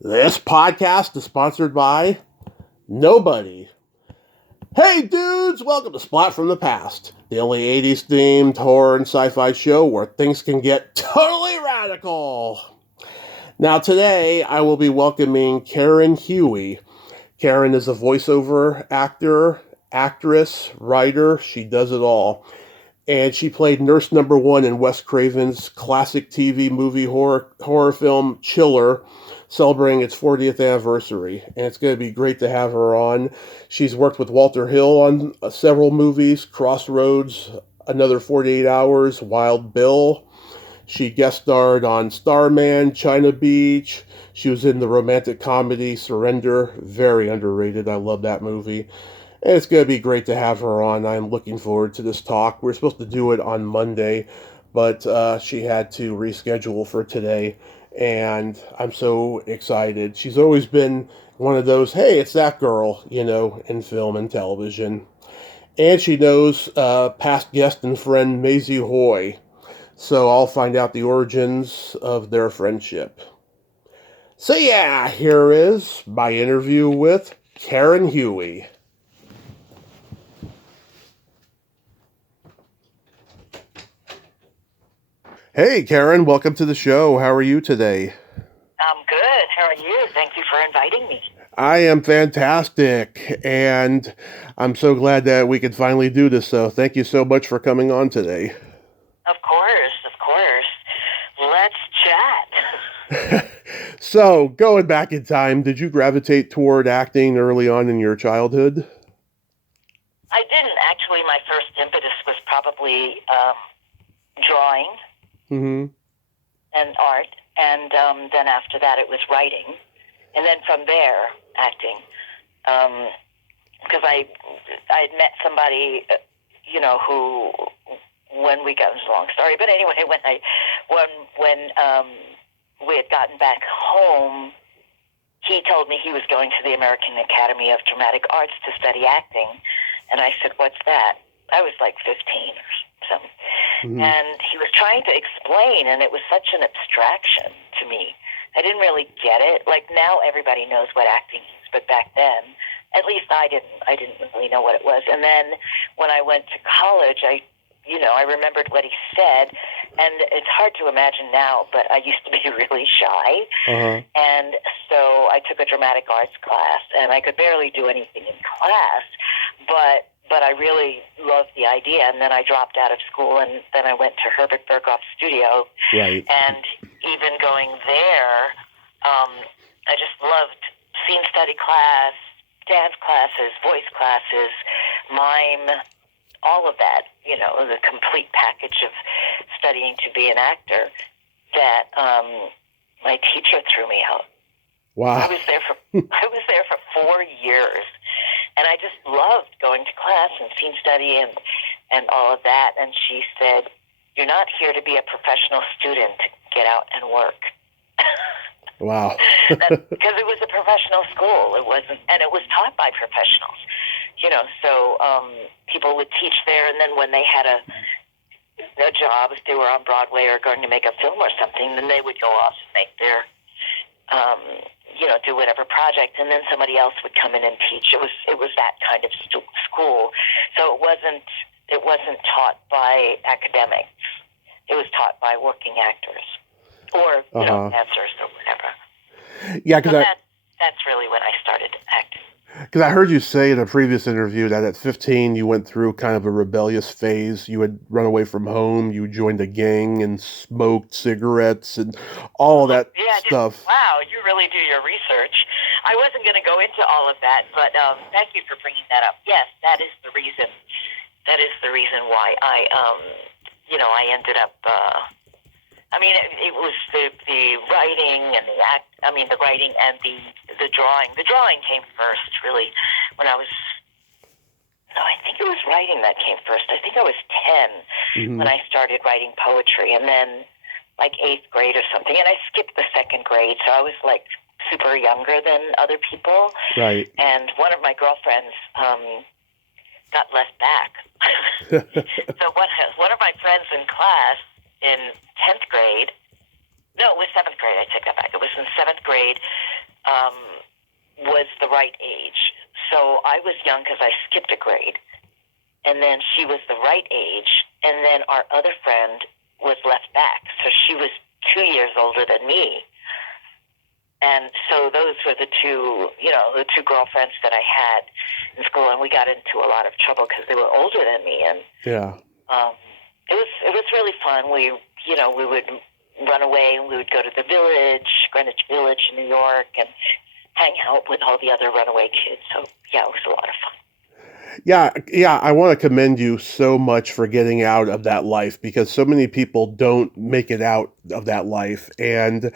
This podcast is sponsored by nobody. Hey dudes, welcome to Splat from the Past, the only 80s themed horror and sci-fi show where things can get totally radical. Now today I will be welcoming Karen Huie. Karen is a voiceover actor, actress, writer, she does it all. And she played Nurse Number One in Wes Craven's classic TV movie horror film Chiller, celebrating its 40th anniversary. And it's going to be great to have her on. She's worked with Walter Hill on several movies, Crossroads, Another 48 Hours, Wild Bill. She guest starred on Starman, China Beach. She was in the romantic comedy Surrender, very underrated. I love that movie. And it's going to be great to have her on. I'm looking forward to this talk. We're supposed to do it on Monday, but she had to reschedule for today. And I'm so excited. She's always been one of those, hey, it's that girl, in film and television. And she knows past guest and friend Maisie Hoy. So I'll find out the origins of their friendship. So yeah, here is my interview with Karen Huie. Hey, Karen, welcome to the show. How are you today? I'm good. How are you? Thank you for inviting me. I am fantastic, and I'm so glad that we could finally do this. So thank you so much for coming on today. Of course, of course. Let's chat. So, going back in time, did you gravitate toward acting early on in your childhood? I didn't actually. My first impetus was probably drawing Mm-hmm. and art, and then after that it was writing, and then from there acting. Because I had met somebody, who when we got, it was a long story, but anyway, when we had gotten back home, he told me he was going to the American Academy of Dramatic Arts to study acting, and I said, "What's that?" I was like 15 or something. Mm-hmm. And he was trying to explain, and it was such an abstraction to me. I didn't really get it. Like now everybody knows what acting is, but back then, at least I didn't really know what it was. And then when I went to college, I remembered what he said, and it's hard to imagine now, but I used to be really shy. Uh-huh. And so I took a dramatic arts class, and I could barely do anything in class, but I really loved the idea. And then I dropped out of school, and then I went to Herbert Berghoff's studio. Right. And even going there, I just loved scene study class, dance classes, voice classes, mime, all of that, the complete package of studying to be an actor, that my teacher threw me out. Wow. I was there for 4 years, and I just loved going to class and scene study and all of that. And she said, "You're not here to be a professional student. Get out and work." Wow. Because it was a professional school. It wasn't, and it was taught by professionals. So people would teach there, and then when they had a job, if they were on Broadway or going to make a film or something, then they would go off and make their, do whatever project, and then somebody else would come in and teach. It was that kind of school. So it wasn't taught by academics. It was taught by working actors or dancers or whatever. Yeah, because that's really when I started acting. Because I heard you say in a previous interview that at 15 you went through kind of a rebellious phase. You had run away from home, you joined a gang and smoked cigarettes and all that stuff. Wow, you really do your research. I wasn't going to go into all of that, but thank you for bringing that up. Yes, that is the reason. That is the reason why I ended up... it was the writing and the writing and the drawing. The drawing came first, really, when I was... No, I think it was writing that came first. I think I was 10 when I started writing poetry, and then like 8th grade or something. And I skipped the 2nd grade, so I was like super younger than other people. Right. And one of my girlfriends got left back. So one of my friends in class in 10th grade, no, it was 7th grade, I take that back. It was in 7th grade, um, was the right age. So I was young because I skipped a grade. And then she was the right age. And then our other friend was left back. So she was 2 years older than me. And so those were the two girlfriends that I had in school. And we got into a lot of trouble because they were older than me. And Yeah. it was really fun. We would run away and we would go to the village, Greenwich Village in New York, and hang out with all the other runaway kids. So yeah, it was a lot of fun. Yeah, I want to commend you so much for getting out of that life, because so many people don't make it out of that life. And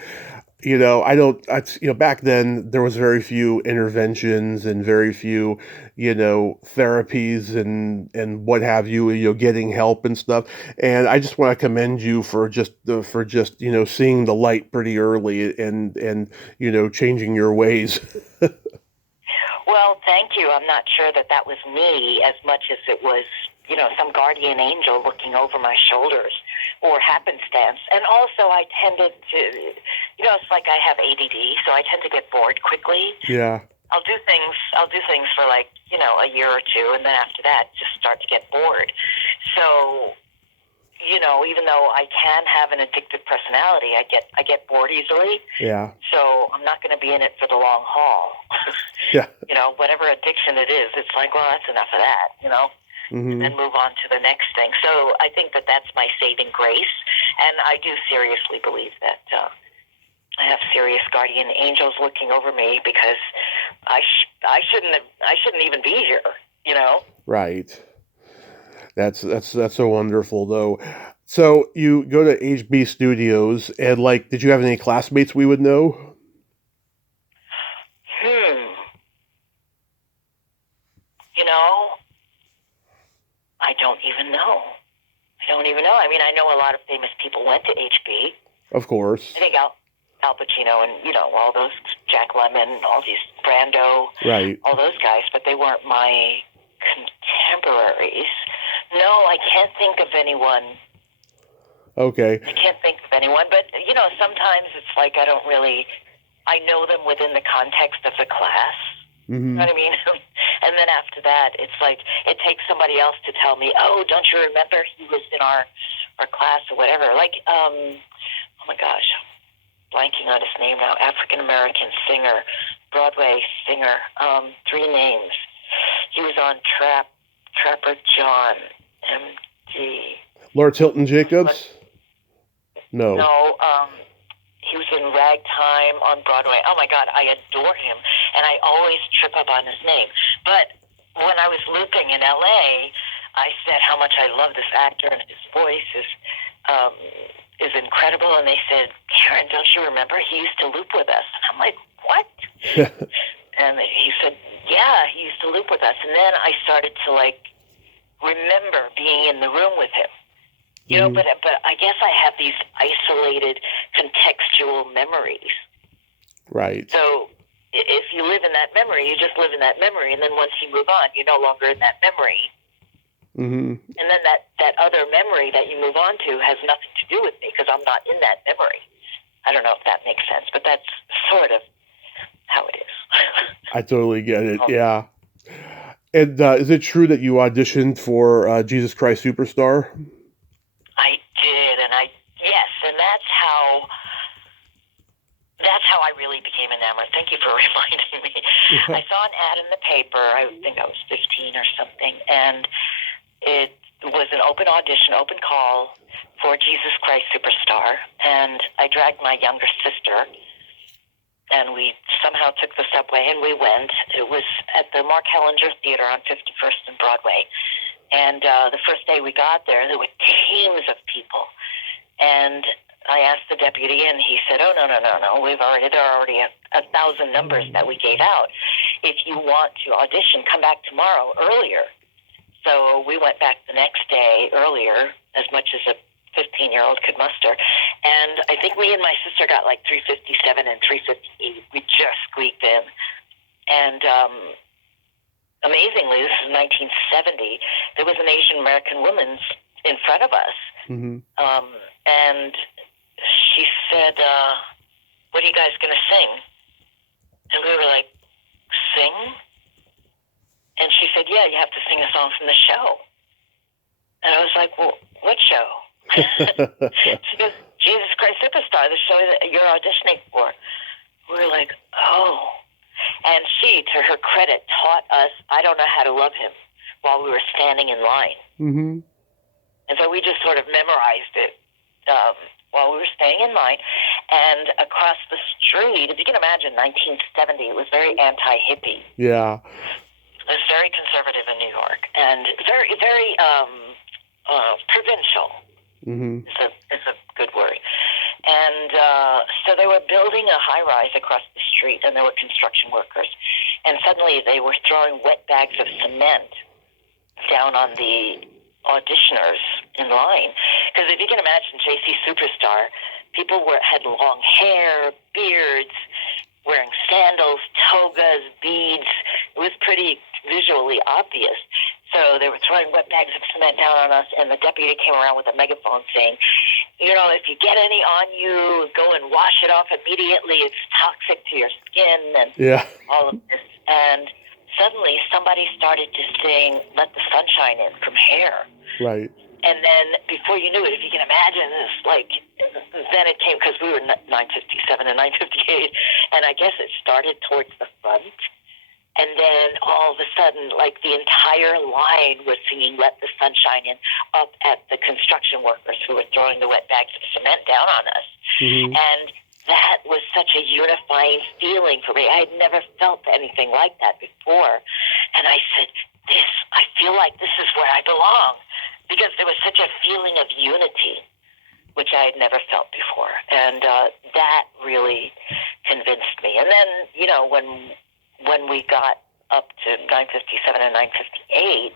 back then there was very few interventions and very few, therapies and what have you, getting help and stuff. And I just want to commend you for just seeing the light pretty early and changing your ways. Well, thank you. I'm not sure that was me as much as it was, some guardian angel looking over my shoulders or happenstance. And also I tended to, it's like I have ADD, so I tend to get bored quickly. Yeah. I'll do things for like, a year or two, and then after that just start to get bored. So, even though I can have an addictive personality, I get bored easily. Yeah. So I'm not going to be in it for the long haul. Yeah. Whatever addiction it is, it's like, well, that's enough of that, Mm-hmm. and move on to the next thing. So I think that that's my saving grace, and I do seriously believe that I have serious guardian angels looking over me, because I shouldn't even be here, Right. That's so wonderful, though. So you go to HB Studios, and did you have any classmates we would know? I don't even know. I mean, I know a lot of famous people went to HB. Of course. I think Al Pacino and, all those, Jack Lemmon, all these, Brando, right, all those guys, but they weren't my contemporaries. No, I can't think of anyone. Okay. I can't think of anyone, but, sometimes it's like I know them within the context of the class. Mm-hmm. You know what I mean? And then after that, it's like it takes somebody else to tell me, oh, don't you remember he was in our class or whatever? Like, oh my gosh, blanking on his name now. African-American singer, Broadway singer, 3 names. He was on Trapper John, M.D. Lawrence Hilton Jacobs? No. No, he was in Ragtime on Broadway. Oh my God, I adore him, and I always trip up on his name. But when I was looping in LA, I said how much I love this actor, and his voice is incredible. And they said, Karen, don't you remember he used to loop with us? And I'm like, what? And he said, yeah, he used to loop with us. And then I started to remember being in the room with him. But I guess I have these isolated contextual memories. Right. So if you live in that memory, you just live in that memory, and then once you move on, you're no longer in that memory. Mm-hmm. And then that other memory that you move on to has nothing to do with me, because I'm not in that memory. I don't know if that makes sense, but that's sort of how it is. I totally get it, yeah. And is it true that you auditioned for Jesus Christ Superstar? I did, and yes, and that's how I really became enamored. Thank you for reminding me. Yeah. I saw an ad in the paper. I think I was 15 or something, and it was an open audition, open call for Jesus Christ Superstar, and I dragged my younger sister, and we somehow took the subway, and we went. It was at the Mark Hellinger Theater on 51st and Broadway. And the first day we got there were teams of people. And I asked the deputy, and he said, oh, no. There are already 1,000 numbers that we gave out. If you want to audition, come back tomorrow earlier. So we went back the next day earlier, as much as a 15-year-old could muster. And I think me and my sister got 357 and 358. We just squeaked in. And amazingly, this is 1970, there was an Asian American woman in front of us. Mm-hmm. And she said, what are you guys going to sing? we were like, sing? And she said, yeah, you have to sing a song from the show. And I was like, well, what show? She goes, Jesus Christ Superstar, the show that you're auditioning for. We were like, oh. And she, to her credit, taught us I Don't Know How to Love Him while we were standing in line. Mm-hmm. And so we just sort of memorized it while we were staying in line. And across the street, if you can imagine, 1970, it was very anti-hippie. Yeah. It was very conservative in New York and very, very provincial. Mm-hmm. It's a good word. And so they were building a high-rise across the street, and there were construction workers. And suddenly they were throwing wet bags of cement down on the auditioners in line. Because if you can imagine JC Superstar, people had long hair, beards, wearing sandals, togas, beads. It was pretty visually obvious. So they were throwing wet bags of cement down on us, and the deputy came around with a megaphone saying, you know, if you get any on you, go and wash it off immediately. It's toxic to your skin and all of this. And suddenly somebody started to sing Let the Sunshine In from Hair. Right. And then before you knew it, if you can imagine this, like, then it came, because we were 9:57 and 9:58, and I guess it started towards the front. And then all of a sudden, like, the entire line was singing Let the Sunshine In up at the construction workers who were throwing the wet bags of cement down on us. Mm-hmm. And that was such a unifying feeling for me. I had never felt anything like that before. And I said, I feel like this is where I belong. Because there was such a feeling of unity, which I had never felt before. And that really convinced me. And then, you know, when we got up to 9:57 and 9:58,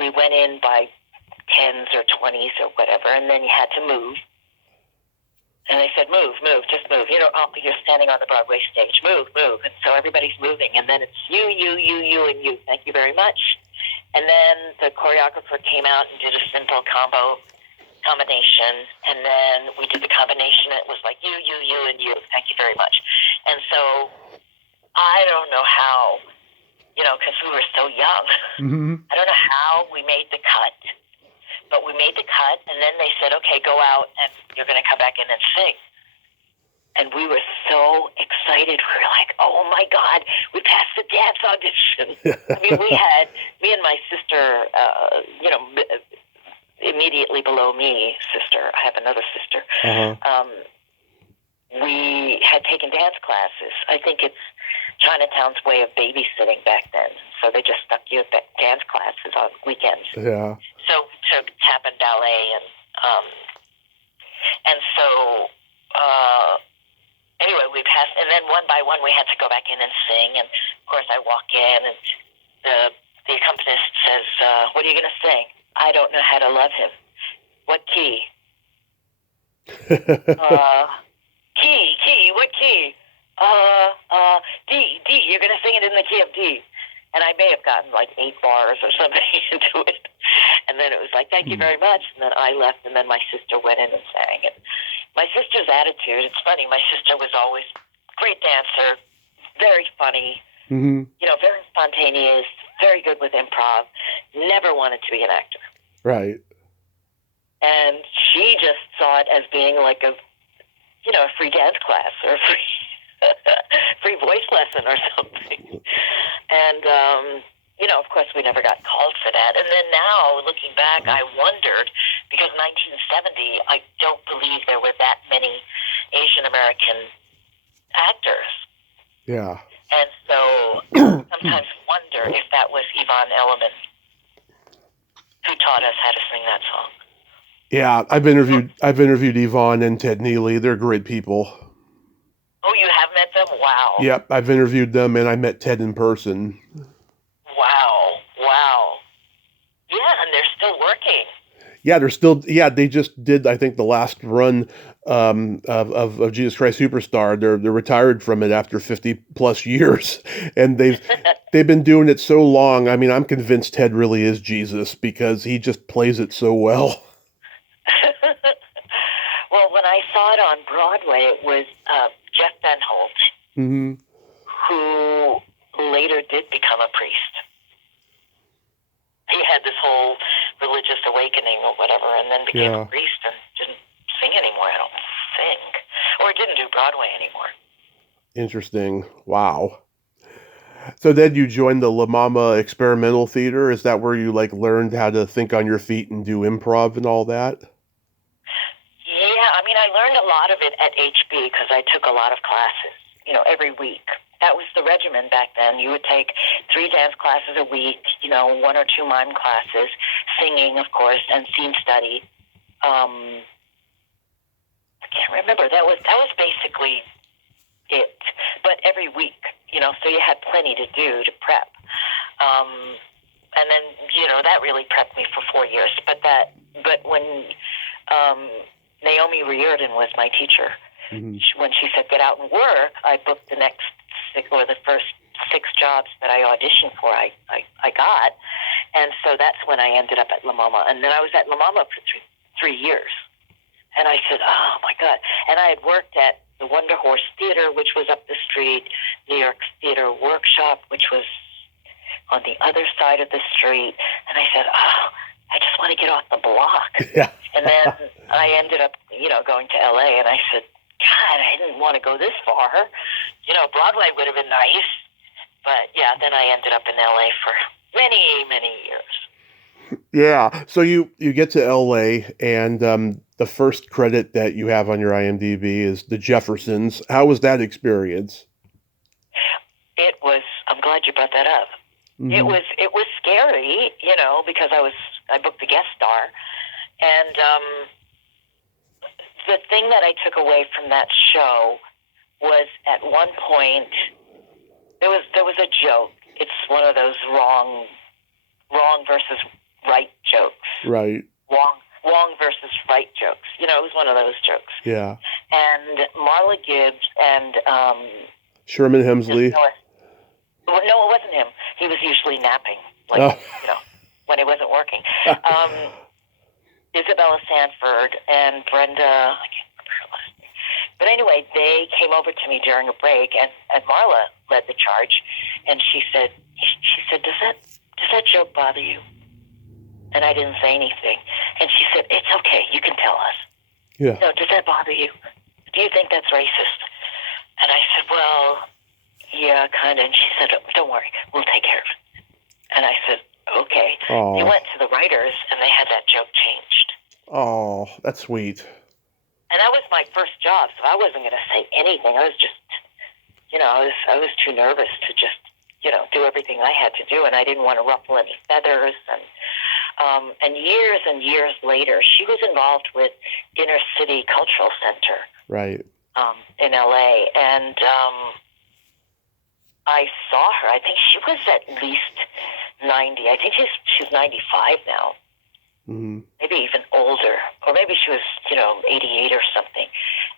we went in by 10s or 20s or whatever, and then you had to move. And they said, move, just move. You know, you're standing on the Broadway stage, move. And so everybody's moving, and then it's you, and you. Thank you very much. And then the choreographer came out and did a simple combination, and then we did the combination. It was like you, and you. Thank you very much. And so I don't know how, you know, because we were so young. Mm-hmm. I don't know how we made the cut, but we made the cut, and then they said, okay, go out, and you're going to come back in and sing. And we were so excited. We were like, oh, my God, we passed the dance audition. I mean, me and my sister, you know, immediately below me, sister, I have another sister, we had taken dance classes. I think it's Chinatown's way of babysitting back then. So they just stuck you at dance classes on weekends. Yeah. So we took tap and ballet, and so anyway, we passed, and then one by one we had to go back in and sing. And of course, I walk in, and the accompanist says, "What are you going to sing?" I don't know how to love him. What key? Key. What key? D. You're going to sing it in the key of D. And I may have gotten like 8 bars or something into it. And then it was like, thank you very much. And then I left, and then my sister went in and sang. And my sister's attitude, it's funny, my sister was always a great dancer, very funny, you know, very spontaneous, very good with improv, never wanted to be an actor. Right. And she just saw it as being like a free dance class or a free voice lesson or something. And, you know, of course, we never got called for that. And then now, looking back, I wondered, because 1970, I don't believe there were that many Asian American actors. Yeah. And so sometimes wonder if that was Yvonne Elliman who taught us how to sing that song. Yeah, I've interviewed Yvonne and Ted Neely. They're great people. Oh, you have met them? Wow. Yep, I've interviewed them, and I met Ted in person. Wow. Yeah, and they're still working. Yeah, they just did, I think, the last run of Jesus Christ Superstar. They're retired from it after 50 plus years, and they've been doing it so long. I mean, I'm convinced Ted really is Jesus because he just plays it so well. Well, when I saw it on Broadway, it was Jeff Benholt Mm-hmm. who later did become a priest. He had this whole religious awakening or whatever, and then became a priest and didn't sing anymore, I don't think. Or didn't do Broadway anymore. Interesting. Wow. So then you joined the La Mama Experimental Theater. Is that where you like learned how to think on your feet and do improv and all that? Yeah, I mean, I learned a lot of it at HB because I took a lot of classes, every week. That was the regimen back then. You would take 3 dance classes a week, 1 or 2 mime classes, singing, of course, and scene study. I can't remember. That was basically it. But every week, so you had plenty to do to prep. And then, that really prepped me for 4 years. But when Naomi Riordan was my teacher, Mm-hmm. when she said get out and work, I booked the next 6 or the first 6 jobs that I auditioned for. I got, and so that's when I ended up at La Mama, and then I was at La Mama for 3 years, and I said, oh my God, and I had worked at the Wonder Horse Theater, which was up the street, New York Theater Workshop, which was on the other side of the street, and I said, oh, I just want to get off the block. Yeah. And then I ended up, going to LA, and I said, God, I didn't want to go this far. Broadway would have been nice. But yeah, then I ended up in LA for many, many years. Yeah. So you get to LA, and the first credit that you have on your IMDb is The Jeffersons. How was that experience? It was, I'm glad you brought that up. Mm-hmm. It was scary, because I booked the guest star. And the thing that I took away from that show was at one point there was a joke. It's one of those wrong versus right jokes. Right. Wrong versus right jokes. It was one of those jokes. Yeah. And Marla Gibbs and Sherman Hemsley. No, it wasn't him. He was usually napping, when he wasn't working. Isabella Sanford and Brenda, I can't remember her last name. But anyway, they came over to me during a break, and Marla led the charge, and she said, does that joke bother you? And I didn't say anything. And she said, it's okay, you can tell us. Yeah. No, does that bother you? Do you think that's racist? And I said, well, yeah, kind of. And she said, don't worry, we'll take care of it. And I said, okay. Aww. They went to the writers, and they had that joke changed. Oh, that's sweet. And that was my first job, so I wasn't going to say anything. I was just, I was too nervous to just, do everything I had to do, and I didn't want to ruffle any feathers. And years later, she was involved with Inner City Cultural Center. Right. In LA, and I saw her. I think she was at least 90. I think she's 95 now. Mm-hmm. Maybe even older, or maybe she was 88 or something.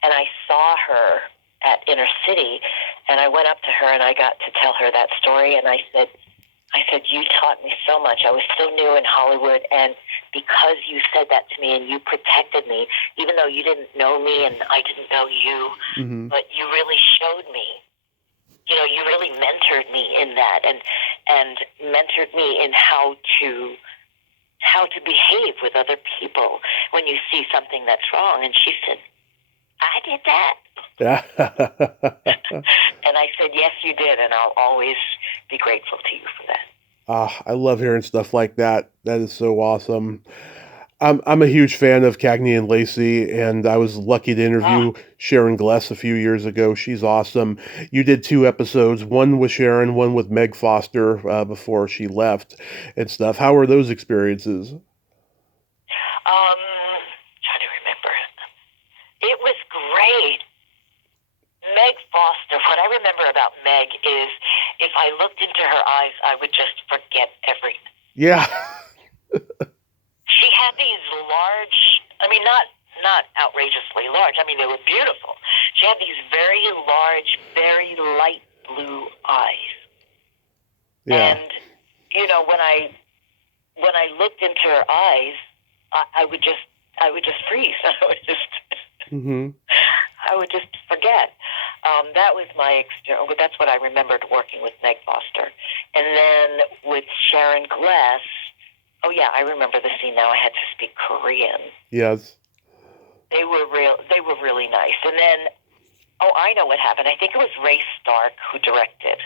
And I saw her at Inner City, and I went up to her and I got to tell her that story. And I said, you taught me so much. I was so new in Hollywood, and because you said that to me and you protected me, even though you didn't know me and I didn't know you, Mm-hmm. but you really showed me. You really mentored me in that, and mentored me in how to behave with other people when you see something that's wrong. And she said, I did that. And I said, yes, you did, and I'll always be grateful to you for that. I love hearing stuff like that. That is so awesome. I'm a huge fan of Cagney and Lacey, and I was lucky to interview Sharon Gless a few years ago. She's awesome. You did 2 episodes, one with Sharon, one with Meg Foster before she left and stuff. How were those experiences? Trying to remember. It was great. Meg Foster, what I remember about Meg is if I looked into her eyes, I would just forget everything. Yeah. She had these large, not outrageously large. They were beautiful. She had these very large, very light blue eyes. Yeah. And, when I looked into her eyes, I would just freeze. Mm-hmm. I would just forget. That was my experience. That's what I remembered working with Meg Foster. And then with Sharon Gless, oh yeah, I remember the scene now. I had to speak Korean. Yes. They were really nice. And then, oh, I know what happened. I think it was Ray Stark who directed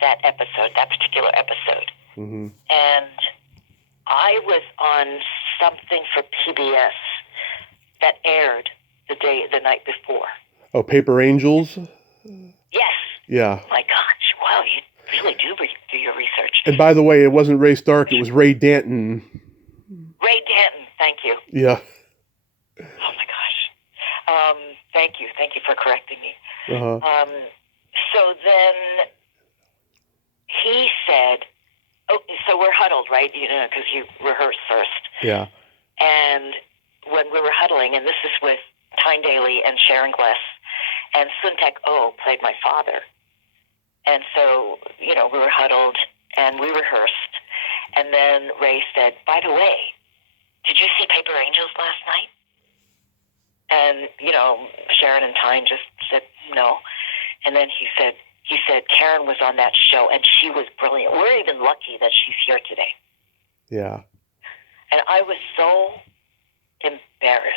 that particular episode. Mm-hmm. And I was on something for PBS that aired the night before. Oh, Paper Angels? Yes. Yeah. Oh my gosh, wow, you really do your research. And by the way, it wasn't Ray Stark, it was Ray Danton. Ray Danton, thank you. Yeah. Oh my gosh. Thank you for correcting me. Uh-huh. So then he said, oh, so we're huddled, right? Because you rehearse first. Yeah. And when we were huddling, and this is with Tyne Daly and Sharon Gless, and Suntek Oh played my father. And so, we were huddled, and we rehearsed. And then Ray said, by the way, did you see Paper Angels last night? And, Sharon and Tyne just said no. And then he said, Karen was on that show, and she was brilliant. We're even lucky that she's here today. Yeah. And I was so embarrassed.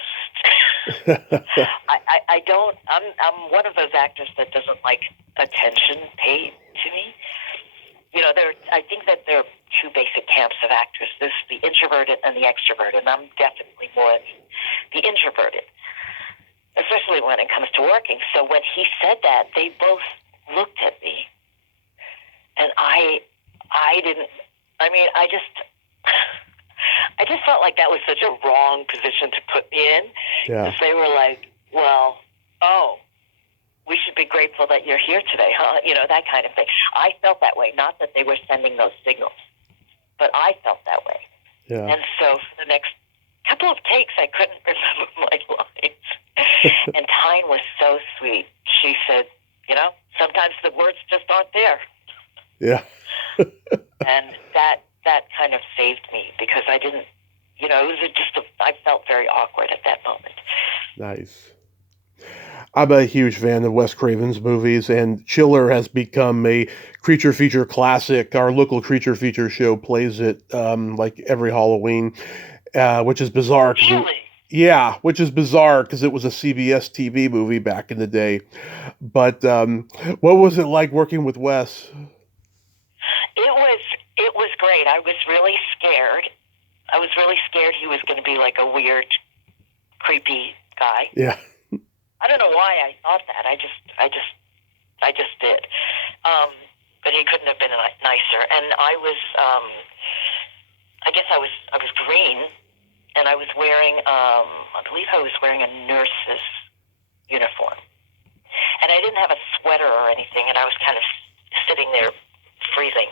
I'm one of those actors that doesn't like attention paid to me. I think that there are two basic camps of actors. There's the introverted and the extroverted, and I'm definitely more the introverted, especially when it comes to working. So when he said that, they both looked at me, and I just felt like that was such a wrong position to put me in. Yeah. Because they were like, well, oh, we should be grateful that you're here today, huh? That kind of thing. I felt that way. Not that they were sending those signals, but I felt that way. Yeah. And so for the next couple of takes, I couldn't remember my lines. And Tyne was so sweet. She said, sometimes the words just aren't there. Yeah. And that kind of saved me, because I didn't, it was I felt very awkward at that moment. Nice. I'm a huge fan of Wes Craven's movies, and Chiller has become a creature feature classic. Our local creature feature show plays it like every Halloween, which is bizarre. Really? Yeah, which is bizarre because it was a CBS TV movie back in the day. But what was it like working with Wes? It was great. I was really scared. He was going to be like a weird, creepy guy. Yeah. I don't know why I thought that. I just did. But he couldn't have been nicer. And I was, I guess I was green, and I was wearing, I believe I was wearing a nurse's uniform. And I didn't have a sweater or anything, and I was kind of sitting there freezing,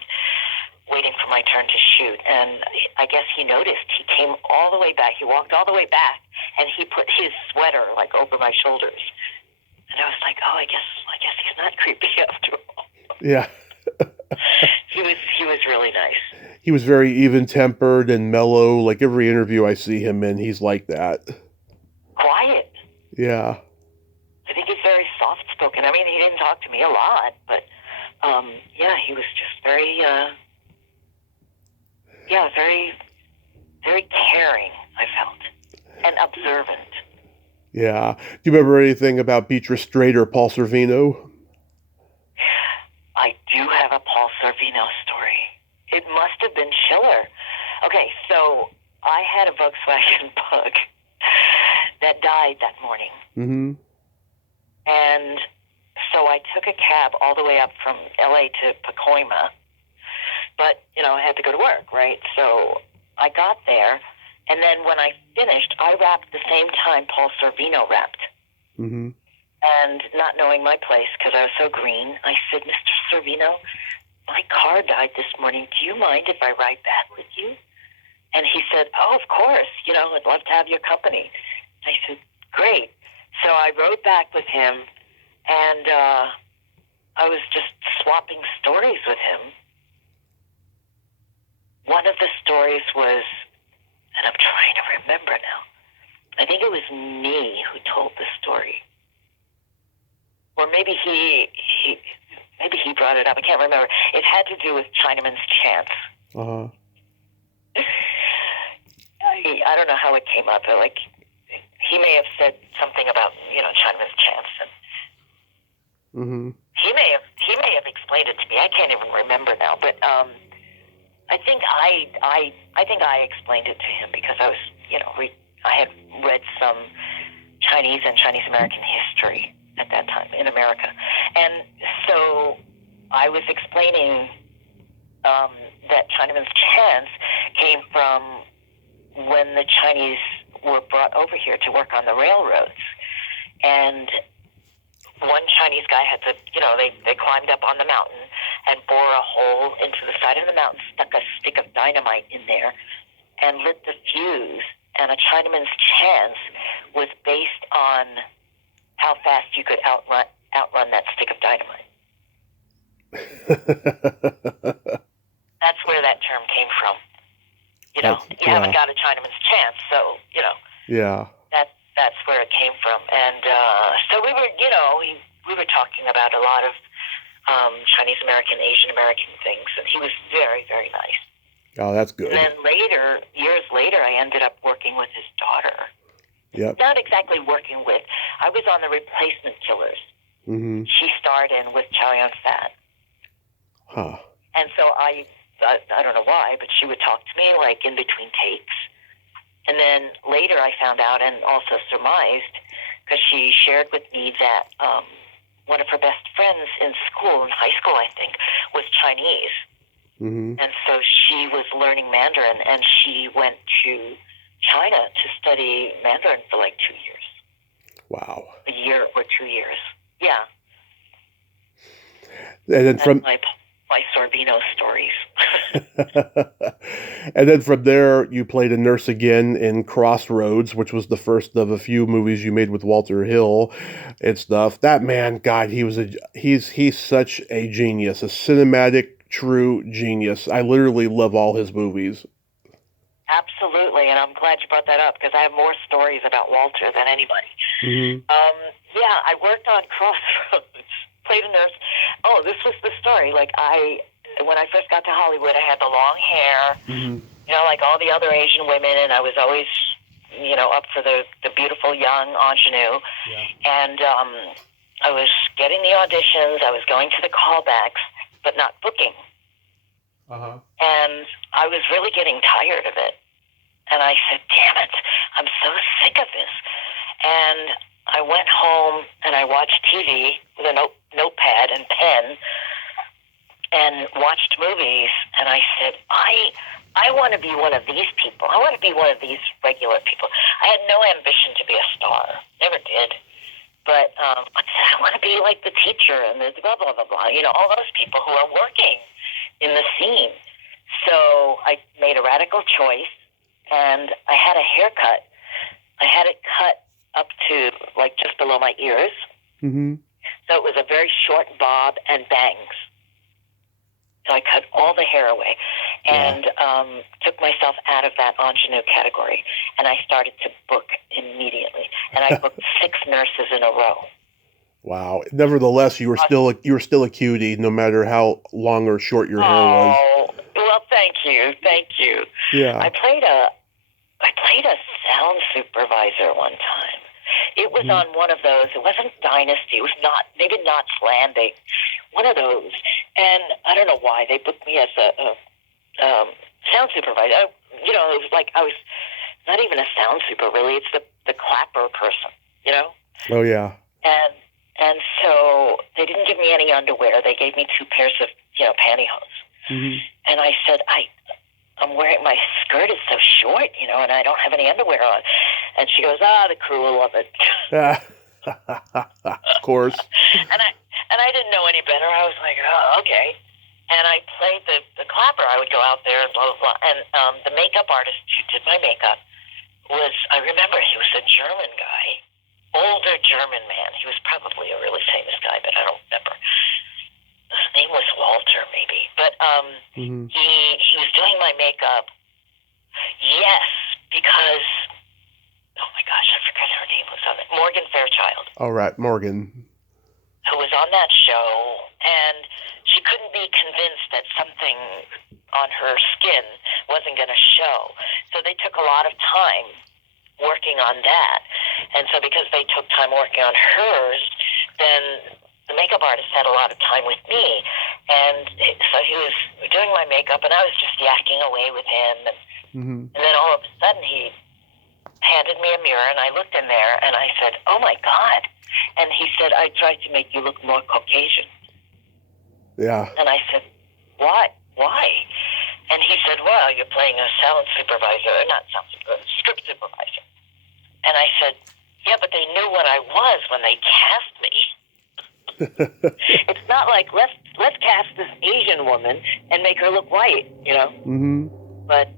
waiting for my turn to shoot. And I guess he noticed. He came all the way back. He walked all the way back, and he put his sweater like over my shoulders. And I was like, oh, I guess he's not creepy after all. Yeah. He was really nice. He was very even-tempered and mellow. Like every interview I see him in, he's like that. Quiet. Yeah. I think he's very soft-spoken. I mean, he didn't talk to me a lot, but yeah, he was just very, very, very caring, I felt, and observant. Yeah. Do you remember anything about Beatrice Straight or Paul Sorvino? I do have a Paul Sorvino story. It must have been Chiller. Okay, so I had a Volkswagen Bug that died that morning. Mm-hmm. And so I took a cab all the way up from L.A. to Pacoima. But, I had to go to work, right? So I got there, and then when I finished, I rapped the same time Paul Sorvino rapped. Mm-hmm. And not knowing my place, because I was so green, I said, Mr. Sorvino, my car died this morning. Do you mind if I ride back with you? And he said, oh, of course. I'd love to have your company. I said, great. So I rode back with him, and I was just swapping stories with him. One of the stories was, and I'm trying to remember now, I think it was me who told the story. or maybe maybe he brought it up. I can't remember. It had to do with Chinaman's Chance. Uh-huh. I don't know how it came up. Like, he may have said something about, Chinaman's Chance, and Mm-hmm. he may have explained it to me. I can't even remember now, but I think I explained it to him because I was, I had read some Chinese and Chinese American history at that time in America, and so I was explaining that Chinaman's Chance came from when the Chinese were brought over here to work on the railroads, and one Chinese guy had to, they climbed up on the mountain and bore a hole into the side of the mountain, stuck a stick of dynamite in there, and lit the fuse. And a Chinaman's Chance was based on how fast you could outrun that stick of dynamite. That's where that term came from. You haven't got a Chinaman's Chance, so, Yeah. That's where it came from. And so we were, we were talking about a lot of Chinese American, Asian American things, and he was very, very nice. Oh, that's good. And then years later, I ended up working with his daughter. Yep. Not exactly working with. I was on the Replacement Killers. Mm-hmm. She starred in with Chow Yun-fat. Huh. And so I don't know why, but she would talk to me like in between takes. And then later I found out and also surmised, because she shared with me that one of her best friends in high school, I think, was Chinese. Mm-hmm. And so she was learning Mandarin, and she went to China to study Mandarin for like 2 years. Wow. A year or 2 years. Yeah. And then from my Sorbino stories. And then from there, you played a nurse again in Crossroads, which was the first of a few movies you made with Walter Hill and stuff. That man, God, he's such a genius, a cinematic, true genius. I literally love all his movies. Absolutely, and I'm glad you brought that up because I have more stories about Walter than anybody. Mm-hmm. Yeah, I worked on Crossroads, played a nurse. Oh, this was the story. Like when I first got to Hollywood, I had the long hair, Mm-hmm. Like all the other Asian women, and I was always, up for the beautiful young ingenue. Yeah. And I was getting the auditions, I was going to the callbacks, but not booking. Uh-huh. And I was really getting tired of it. And I said, damn it, I'm so sick of this. And I went home and I watched TV with a notepad and pen and watched movies. And I said, I want to be one of these people. I want to be one of these regular people. I had no ambition to be a star. Never did. But I said, I want to be like the teacher and the blah, blah, blah, blah. All those people who are working in the scene. So I made a radical choice, and I had a haircut. I had it cut up to like just below my ears. Mm-hmm. So it was a very short bob and bangs. So I cut all the hair away and took myself out of that ingenue category. And I started to book immediately. And I booked 6 nurses in a row. Wow. Nevertheless, you were still a cutie, no matter how long or short your hair was. Oh, well, thank you. Yeah. I played a sound supervisor one time. It was on one of those. It wasn't Dynasty. It was maybe Knots Landing. One of those. And I don't know why they booked me as a sound supervisor. It was like I was not even a sound super, really. It's the clapper person, Oh, yeah. And so they didn't give me any underwear. They gave me 2 pairs of, pantyhose. Mm-hmm. And I said, I'm wearing, my skirt is so short, and I don't have any underwear on. And she goes, the crew will love it. Of course. And I didn't know any better. I was like, oh, okay. And I played the clapper. I would go out there and blah, blah, blah. And the makeup artist who did my makeup I remember he was a German guy, older German man. He was probably a really famous guy, but I don't remember. His name was Walter, maybe. But he was doing my makeup. Yes, because, oh my gosh, I forgot her name was on it. Morgan Fairchild. All right, Morgan. Who was on that show, and she couldn't be convinced that something on her skin wasn't going to show. So they took a lot of time working on that. And so because they took time working on hers, then the makeup artist had a lot of time with me. And so he was doing my makeup, and I was just yakking away with him. And then all of a sudden he handed me a mirror, and I looked in there, and I said, "Oh, my God." And he said, "I tried to make you look more Caucasian." Yeah. And I said, "Why? Why?" And he said, "Well, you're playing a sound supervisor, or not sound supervisor, script supervisor." And I said, "Yeah, but they knew what I was when they cast me." It's not like, let's cast this Asian woman and make her look white, you know? But,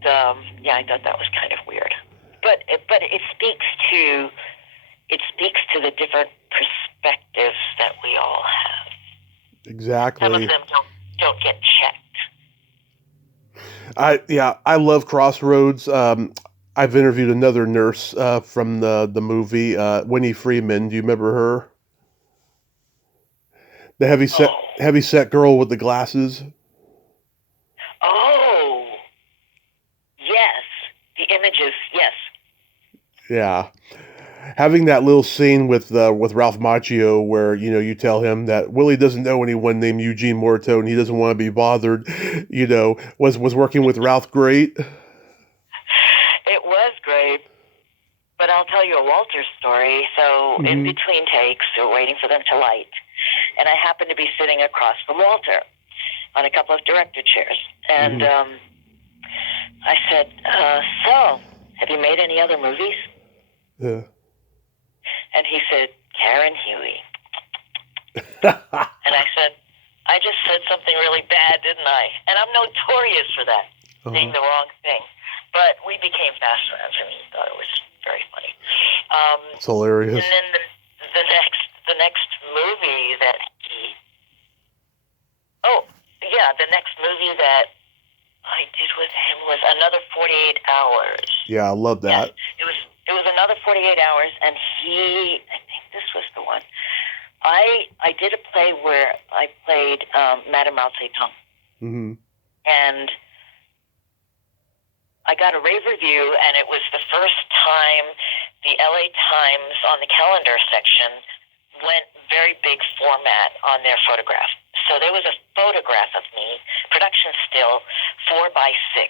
yeah, I thought that was kind of weird. But it speaks to the different perspectives that we all have. Exactly. Some of them don't get checked. I love Crossroads. I've interviewed another nurse from the movie, Winnie Freeman. Do you remember her? The heavy set girl with the glasses. Oh, yes. The images, yes. Yeah. Having that little scene with Ralph Macchio where, you tell him that Willie doesn't know anyone named Eugene Morto and he doesn't want to be bothered, was working with Ralph great? It was great. But I'll tell you a Walter story. So in between takes, we're waiting for them to light. And I happened to be sitting across from Walter on a couple of director chairs. And I said, "So, have you made any other movies?" Yeah. And he said, "Karen Huie." And I said, "I just said something really bad, didn't I?" And I'm notorious for that, saying the wrong thing. But we became fast friends, and he thought it was very funny. It's hilarious. And then the next movie that the next movie that I did with him was Another 48 Hours. Yeah, I love that. Yes, it was Another 48 Hours, and I think this was the one. I did a play where I played Madame Mao Zedong. And I got a rave review, and it was the first time the LA Times on the calendar section went very big format on their photograph. So there was a photograph of me, production still, 4 by 6.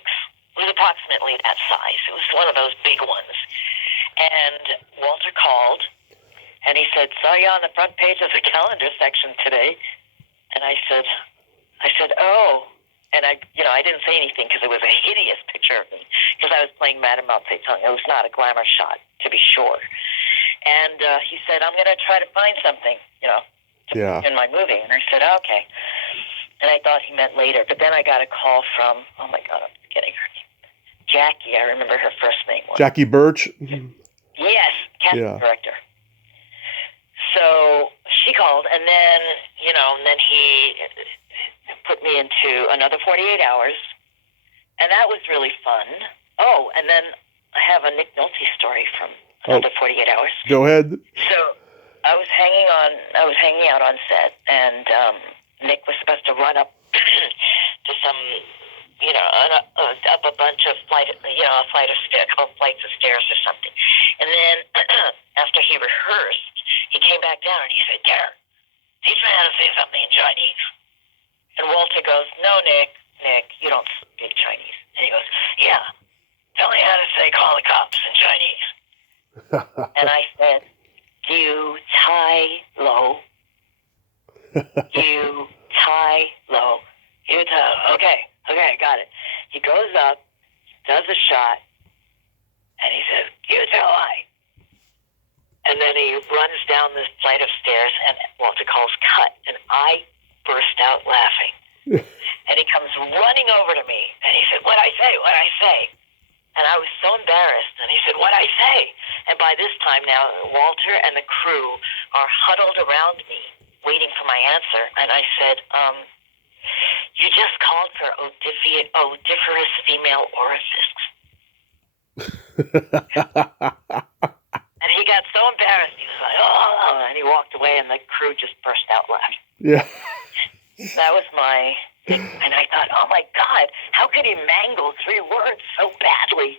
It was approximately that size. It was one of those big ones. And Walter called, and he said, "Saw you on the front page of the calendar section today." And I said, "Oh." And I didn't say anything because it was a hideous picture of me because I was playing Madame Mao Zedong. It was not a glamour shot, to be sure. And he said, "I'm going to try to find something, in my movie." And I said, "Okay." And I thought he meant later. But then I got a call from, oh my God, I'm forgetting her name. Jackie, I remember her first name was. Jackie Birch? Yes, casting director. So she called, and then, he put me into Another 48 Hours, and that was really fun. Oh, and then I have a Nick Nolte story from Another 48 Hours. Go ahead. So I was hanging out on set, and Nick was supposed to run up to some, up a bunch of a couple flights of stairs or something. And then after he rehearsed, he came back down and he said, "Karen, teach me how to say something in Chinese." And Walter goes, "No, Nick, you don't speak Chinese." And he goes, "Yeah, tell me how to say call the cops in Chinese." And I said, "You Tai Lo. You Tai Lo. You Tai. Okay, got it." He goes up, does a shot, and he says, "You tell I." And then he runs down this flight of stairs, and Walter calls cut, and I burst out laughing. And he comes running over to me, and he said, What'd I say? And I was so embarrassed, and he said, "What'd I say?" And by this time now, Walter and the crew are huddled around me, waiting for my answer. And I said, "You just called for odoriferous female orifice." And he got so embarrassed. He was like, oh, and he walked away, and the crew just burst out laughing. Yeah. That was my thing. And I thought, oh, my God, how could he mangle 3 words so badly?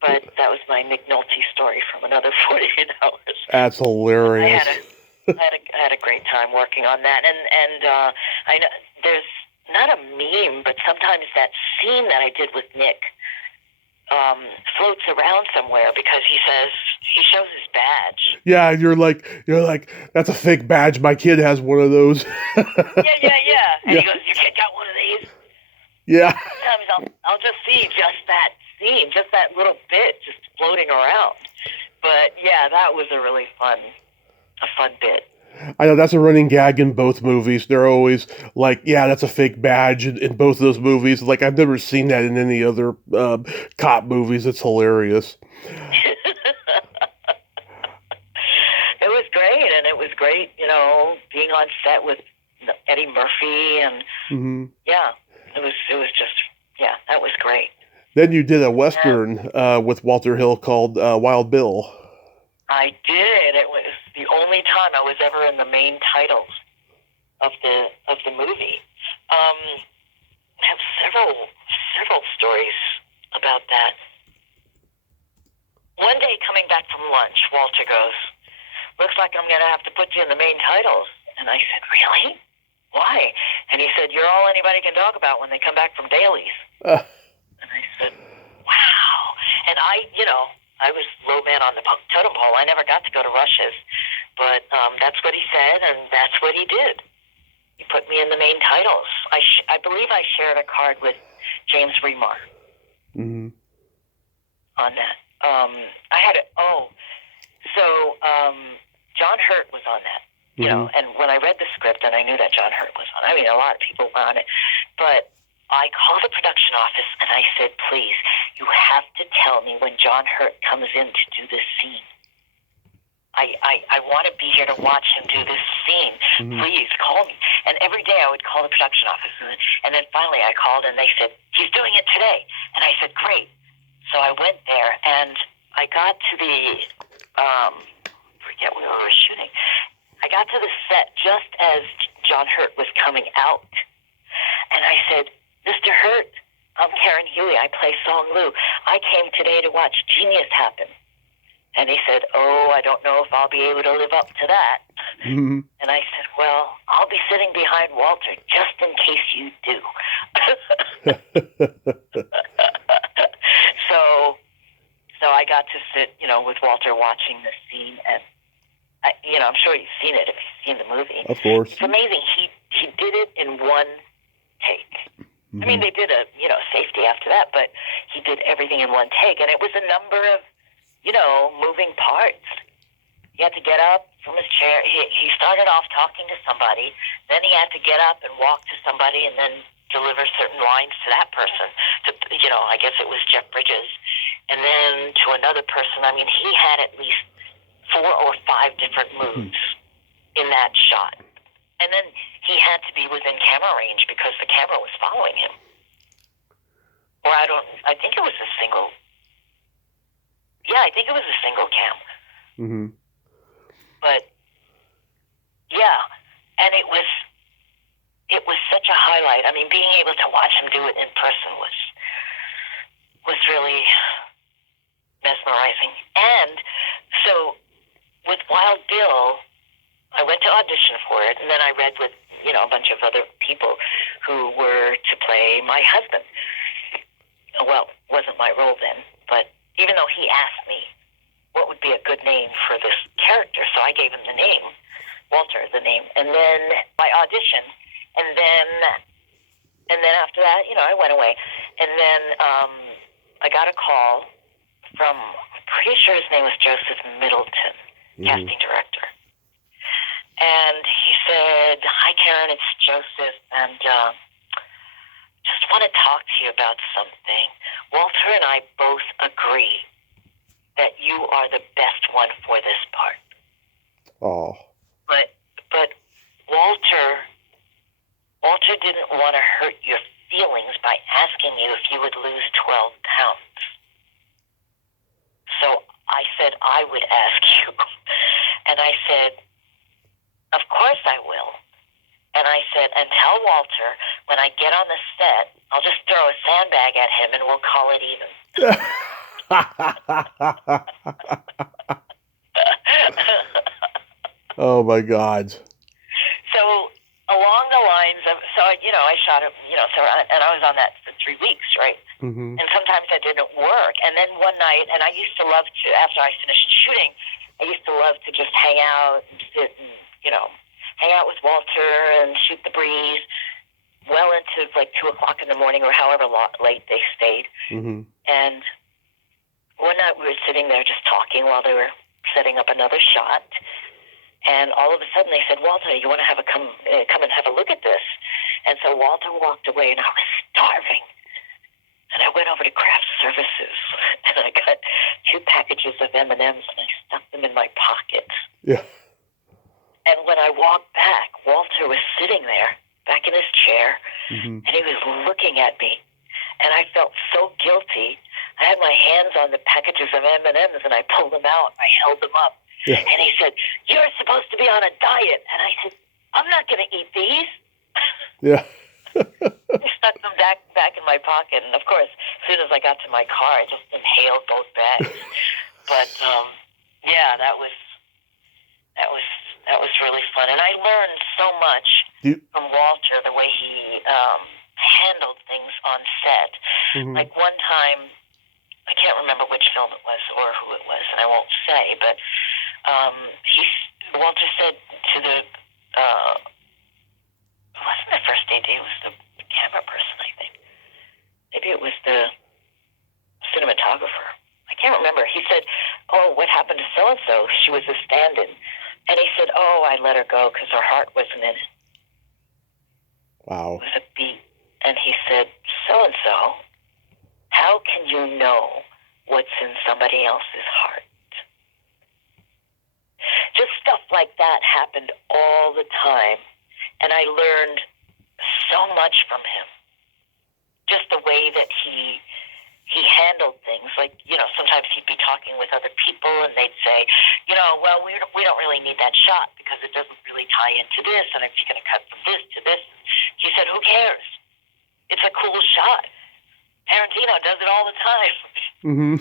But that was my Nick Nolte story from another 48 hours. That's hilarious. I had a great time working on that. And I know there's not a meme, but sometimes that scene that I did with Nick floats around somewhere because he shows his badge. Yeah, you're like, that's a fake badge. My kid has one of those. Yeah. And he goes, your kid got one of these? Yeah. Sometimes I'll just see just that scene, just that little bit just floating around. But yeah, that was a really fun bit. I know that's a running gag in both movies. They're always like, yeah, that's a fake badge in both of those movies. Like, I've never seen that in any other cop movies. It's hilarious. It was great, and it was great, being on set with Eddie Murphy, and yeah, it was just, yeah, that was great. Then you did a Western with Walter Hill called Wild Bill. I did. It was the only time I was ever in the main titles of the movie. I have several stories about that. One day, coming back from lunch, Walter goes, "Looks like I'm going to have to put you in the main titles." And I said, "Really? Why?" And he said, "You're all anybody can talk about when they come back from dailies." And I said, "Wow." And I was low man on the totem pole. I never got to go to rushes, but that's what he said, and that's what he did. He put me in the main titles. I believe I shared a card with James Remar on that. I had John Hurt was on that, and when I read the script and I knew that John Hurt was on, I mean, a lot of people were on it, but I called the production office and I said, "Please, you have to tell me when John Hurt comes in to do this scene. I want to be here to watch him do this scene. Please call me." And every day I would call the production office, and then finally I called and they said, "He's doing it today." And I said, "Great." So I went there and I got to the forget where we were shooting. I got to the set just as John Hurt was coming out, and I said, "Mr. Hurt, I'm Karen Huie. I play Song Lu. I came today to watch Genius happen." And he said, "Oh, I don't know if I'll be able to live up to that." And I said, "Well, I'll be sitting behind Walter just in case you do." So I got to sit, with Walter watching this scene, and I'm sure you've seen it if you've seen the movie. Of course. It's amazing. He did it in one take. I mean, they did a safety after that, but he did everything in one take, and it was a number of moving parts. He had to get up from his chair. He started off talking to somebody, then he had to get up and walk to somebody, and then deliver certain lines to that person. I guess it was Jeff Bridges, and then to another person. I mean, he had at least 4 or 5 different moves in that shot. And then he had to be within camera range because the camera was following him. Or I think it was a single. Yeah, I think it was a single cam. But yeah, and it was such a highlight. I mean, being able to watch him do it in person was really mesmerizing. And so with Wild Bill, I went to audition for it, and then I read with, a bunch of other people who were to play my husband. Well, wasn't my role then, but even though he asked me what would be a good name for this character, so I gave him the name, Walter, the name, and then I auditioned, and then after that, I went away, and then I got a call from, I'm pretty sure his name was Joseph Middleton, casting director. And he said, "Hi, Karen, it's Joseph, and just want to talk to you about something. Walter and I both agree that you are the best one for this part." Oh. But Walter didn't want to hurt your feelings by asking you if you would lose 12 pounds. So I said, I would ask you. And I said, of course I will. And I said, and tell Walter, when I get on the set, I'll just throw a sandbag at him and we'll call it even. Oh, my God. So along the lines of, I shot it, and I was on that for 3 weeks, right? Mm-hmm. And sometimes that didn't work. And then one night, and I used to love to, after I finished shooting, I used to love to just hang out and sit and, hang out with Walter and shoot the breeze well into like 2 o'clock in the morning or however late they stayed. Mm-hmm. And one night we were sitting there just talking while they were setting up another shot. And all of a sudden they said, Walter, you want to come and have a look at this? And so Walter walked away and I was starving. And I went over to craft services and I got 2 packages of M&Ms and I stuck them in my pocket. Yeah. And when I walked back, Walter was sitting there, back in his chair, Mm-hmm. and he was looking at me. And I felt so guilty. I had my hands on the packages of M&Ms and I pulled them out and I held them up. Yeah. And he said, you're supposed to be on a diet. And I said, I'm not going to eat these. Yeah. I stuck them back in my pocket. And, of course, as soon as I got to my car, I just inhaled both bags. But, that was really fun. And I learned so much from Walter, the way he handled things on set. Mm-hmm. Like one time, I can't remember which film it was or who it was, and I won't say, but Walter said to the, it wasn't the first AD, it was the camera person, I think. Maybe it was the cinematographer. I can't remember. He said, oh, what happened to so-and-so? She was a stand-in. And he said, oh, I let her go because her heart wasn't in it. Wow. It was a beat. And he said, so-and-so, how can you know what's in somebody else's heart? Just stuff like that happened all the time. And I learned so much from him. Just the way that he handled things. Like, sometimes he'd be talking with other people and they'd say, well, we don't really need that shot because it doesn't really tie into this. And if you're going to cut from this to this, he said, who cares? It's a cool shot. Tarantino does it all the time. Mm-hmm.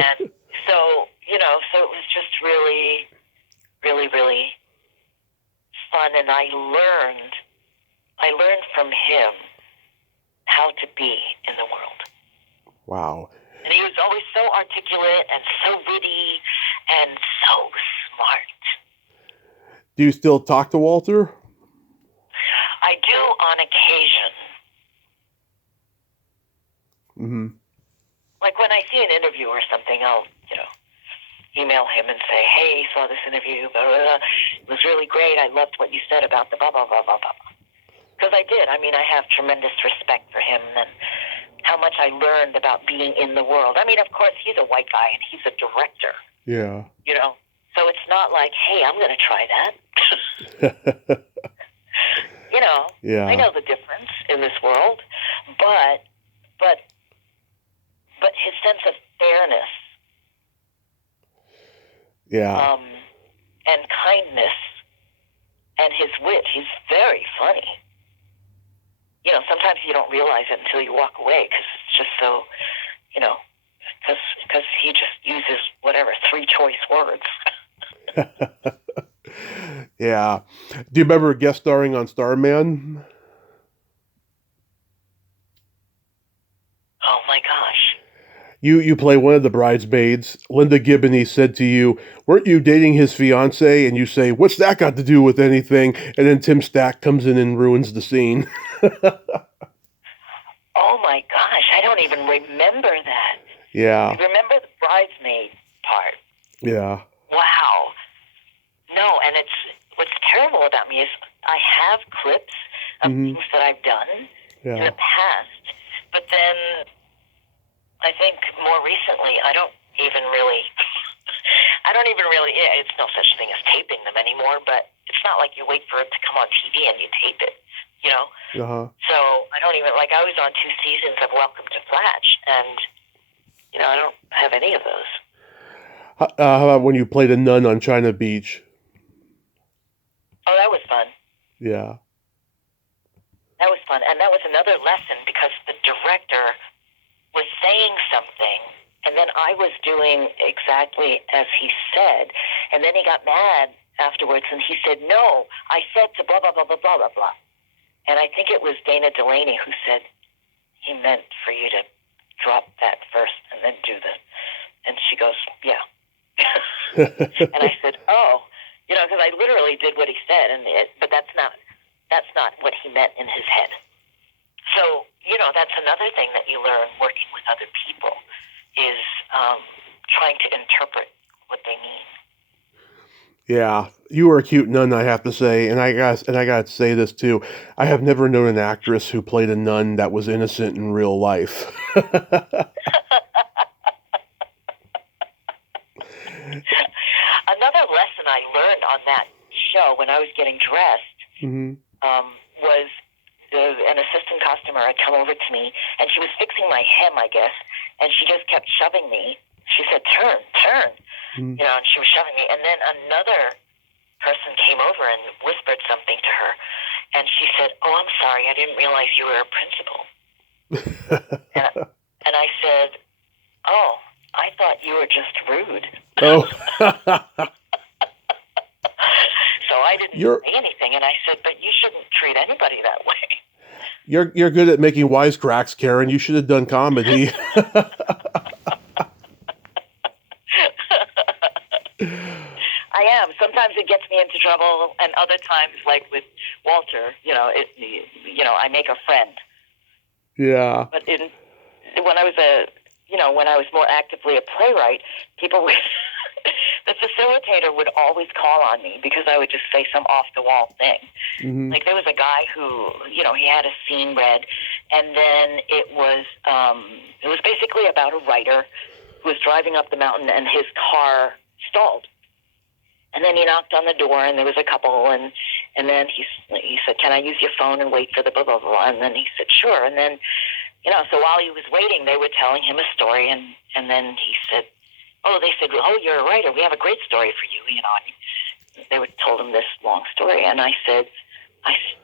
And so it was just really, really, really fun. And I learned from him how to be in the world. Wow. And he was always so articulate and so witty and so smart. Do you still talk to Walter? I do on occasion. Mm-hmm. Like when I see an interview or something, I'll, email him and say, hey, saw this interview, blah, blah, blah. It was really great. I loved what you said about the blah, blah, blah, blah, blah. Because I did. I mean, I have tremendous respect for him and how much I learned about being in the world. I mean, of course, he's a white guy and he's a director. Yeah. So it's not like, hey, I'm going to try that. Yeah. I know the difference in this world, but his sense of fairness, and kindness, and his wit. He's very funny. Sometimes you don't realize it until you walk away because it's just so, because he just uses whatever 3 choice words. Yeah. Do you remember guest starring on Starman? Oh my gosh. You play one of the bridesmaids. Linda Gibney said to you, weren't you dating his fiance? And you say, what's that got to do with anything? And then Tim Stack comes in and ruins the scene. Oh my gosh, I don't even remember that. Yeah. I remember the bridesmaid part. Yeah. Wow. No, and what's terrible about me is I have clips of things that I've done in the past, but then I think more recently I don't even really, it's no such thing as taping them anymore, but it's not like you wait for it to come on TV and you tape it, Uh-huh. So I don't even, I was on 2 seasons of Welcome to Flash, and, I don't have any of those. How about when you played a nun on China Beach? Oh, that was fun. Yeah. That was fun. And that was another lesson because the director was saying something, and then I was doing exactly as he said. And then he got mad afterwards, and he said, no, I said to blah, blah, blah, blah, blah, blah, blah. And I think it was Dana Delaney who said, he meant for you to drop that first and then do this. And she goes, yeah. And I said, oh, because I literally did what he said, but that's not what he meant in his head. So, that's another thing that you learn working with other people is trying to interpret what they mean. Yeah, you were a cute nun, I have to say, and I got to say this too. I have never known an actress who played a nun that was innocent in real life. Another lesson I learned on that show when I was getting dressed Mm-hmm. Was an assistant costumer had come over to me, and she was fixing my hem, I guess, and she just kept shoving me. She said, turn, Mm-hmm. And she was shoving me. And then another person came over and whispered something to her, and she said, oh, I'm sorry, I didn't realize you were a principal. and I said, oh, I thought you were just rude. Oh. So I didn't say anything, and I said, but you shouldn't treat anybody that way. You're good at making wisecracks, Karen. You should have done comedy. I am. Sometimes it gets me into trouble, and other times, like with Walter, I make a friend. Yeah. But when I was more actively a playwright, people would. The facilitator would always call on me because I would just say some off-the-wall thing. Mm-hmm. Like there was a guy who, he had a scene read, and then it was basically about a writer who was driving up the mountain and his car stalled. And then he knocked on the door, and there was a couple, and then he said, can I use your phone and wait for the blah, blah, blah? And then he said, sure. And then, so while he was waiting, they were telling him a story, and then he said, they said, oh, you're a writer. We have a great story for you, And they told him this long story, and I said,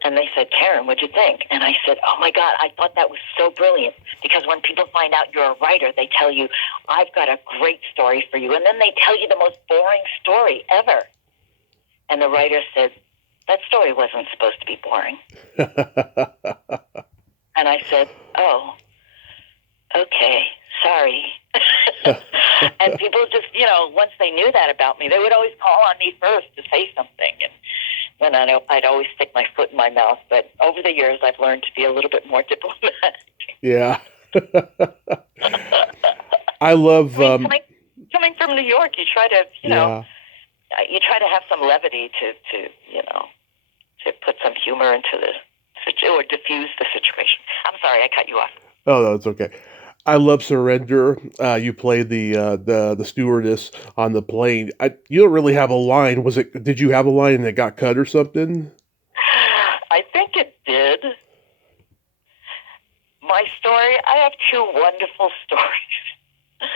and they said, Karen, what'd you think? And I said, oh my God, I thought that was so brilliant because when people find out you're a writer, they tell you, I've got a great story for you. And then they tell you the most boring story ever. And the writer said, that story wasn't supposed to be boring. And I said, oh, okay, sorry. And people just, once they knew that about me, they would always call on me first to say something. And then I'd always stick my foot in my mouth. But over the years, I've learned to be a little bit more diplomatic. Yeah. I love... coming from New York, you try to, you try to have some levity to put some humor into or diffuse the situation. I'm sorry, I cut you off. Oh, no, it's okay. I love Surrender. You played the stewardess on the plane. You don't really have a line. Did you have a line that got cut or something? I think it did. My story, I have two wonderful stories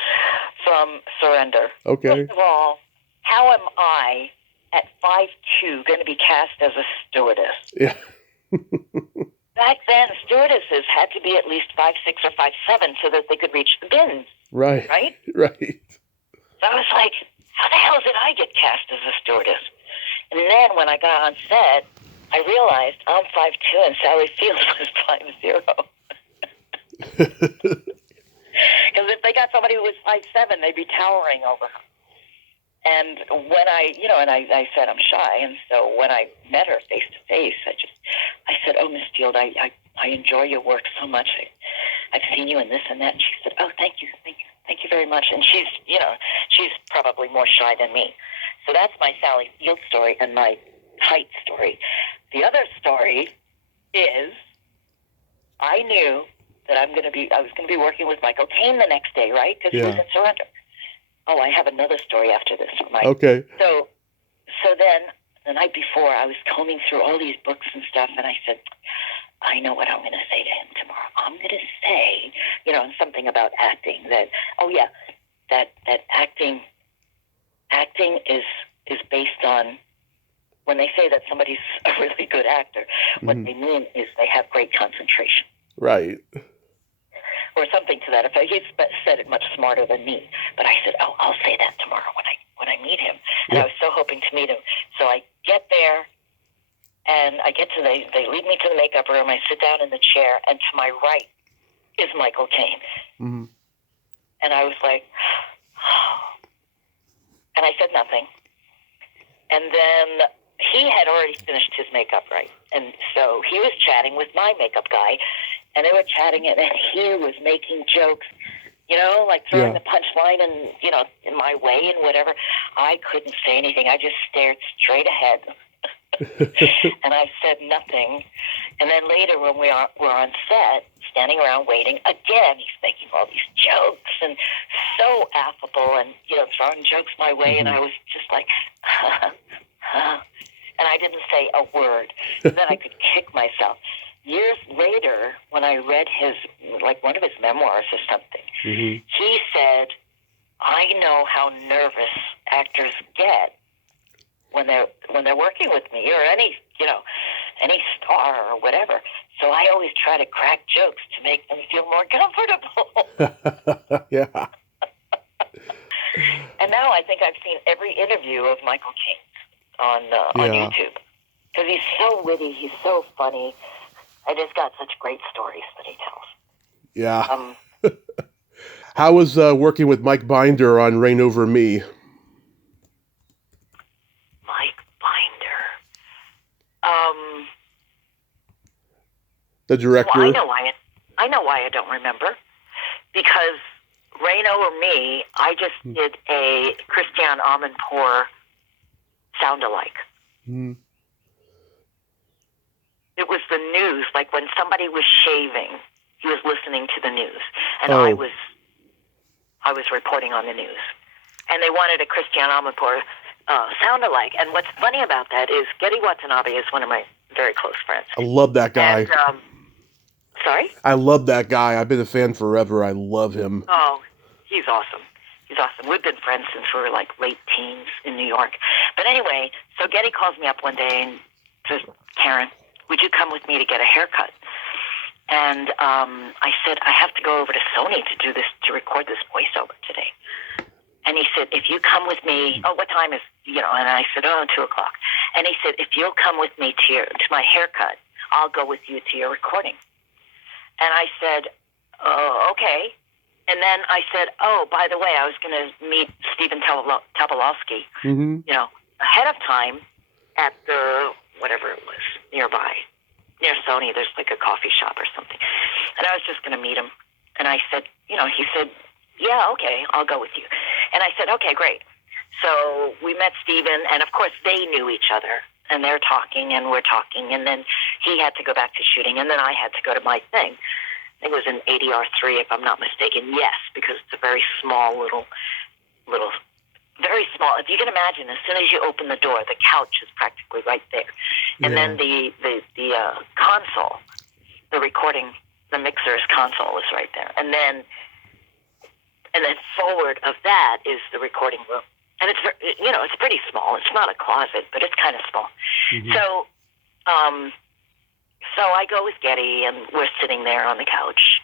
from Surrender. Okay. First of all, how am I at 5'2" going to be cast as a stewardess? Yeah. Back then, stewardesses had to be at least 5'6" or 5'7" so that they could reach the bins. Right. Right? Right. So I was like, how the hell did I get cast as a stewardess? And then when I got on set, I realized I'm 5'2" and Sally Fields was 5'0". Because if they got somebody who was 5'7", they'd be towering over her. And when I said I'm shy, and so when I met her face to face, I said, oh, Miss Field, I enjoy your work so much. I've seen you in this and that. And she said, oh, thank you very much. And she's probably more shy than me. So that's my Sally Field story and my height story. The other story is I knew that I was going to be working with Michael Caine the next day, right? Because he was in Surrender. Oh, I have another story after this, Mike. Okay. So then the night before, I was combing through all these books and stuff, and I said, I know what I'm going to say to him tomorrow. I'm going to say, something about acting that acting acting is based on, when they say that somebody's a really good actor, what they mean is they have great concentration. Right. Or something to that effect. He said it much smarter than me. But I said, oh, I'll say that tomorrow when I meet him. And I was so hoping to meet him. So I get there, and they lead me to the makeup room. I sit down in the chair, and to my right is Michael Caine. Mm-hmm. And I was like, oh. And I said nothing. And then he had already finished his makeup, right? And so he was chatting with my makeup guy, and they were chatting, and he was making jokes, like throwing the punchline and, in my way and whatever. I couldn't say anything. I just stared straight ahead. And I said nothing. And then later when we're on set, standing around waiting, again, he's making all these jokes and so affable and, throwing jokes my way. And I was just like, and I didn't say a word. And then I could kick myself. Years later, when I read one of his memoirs or something, he said, I know how nervous actors get when they're working with me or any star or whatever. So I always try to crack jokes to make them feel more comfortable. Yeah. And now I think I've seen every interview of Michael Caine on YouTube, because he's so witty, he's so funny. I just got such great stories that he tells. Yeah. How was working with Mike Binder on Reign Over Me? Mike Binder. The director. Well, I know why I don't remember. Because Reign Over Me, I just did a Christian Amanpour sound-alike. Mm. It was the news, like when somebody was shaving, he was listening to the news, and I was reporting on the news, and they wanted a Christian Amanpour sound-alike. And what's funny about that is Getty Watanabe is one of my very close friends. I love that guy. And, sorry? I love that guy. I've been a fan forever. I love him. Oh, he's awesome. He's awesome. We've been friends since we were like late teens in New York. But anyway, so Getty calls me up one day and says, Karen, would you come with me to get a haircut? And I said, I have to go over to Sony to record this voiceover today. And he said, if you come with me, what time is, and I said, 2:00. And he said, if you'll come with me to my haircut, I'll go with you to your recording. And I said, okay. And then I said, by the way, I was going to meet Stephen Tobolowsky, ahead of time at the, whatever it was, nearby. Near Sony, there's like a coffee shop or something. And I was just going to meet him. And I said, he said, yeah, okay, I'll go with you. And I said, okay, great. So we met Stephen, and of course they knew each other. And they're talking, and we're talking. And then he had to go back to shooting, and then I had to go to my thing. It was an ADR3, if I'm not mistaken. Yes, because it's a very small little, very small. If you can imagine, as soon as you open the door, the couch is practically right there. And then the console, the recording, the mixer's console is right there. And then forward of that is the recording room. And it's, it's pretty small. It's not a closet, but it's kind of small. Mm-hmm. So I go with Getty, and we're sitting there on the couch.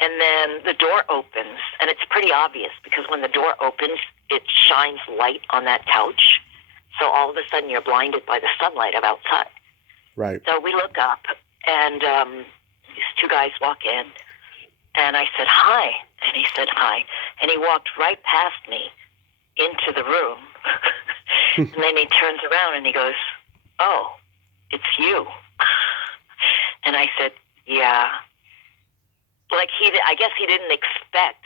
And then the door opens, and it's pretty obvious, because when the door opens, it shines light on that couch. So all of a sudden, you're blinded by the sunlight of outside. Right. So we look up, and these two guys walk in, and I said, hi. And he said, hi. And he walked right past me into the room. And then he turns around, and he goes, oh, it's you. And I said, yeah. Like I guess he didn't expect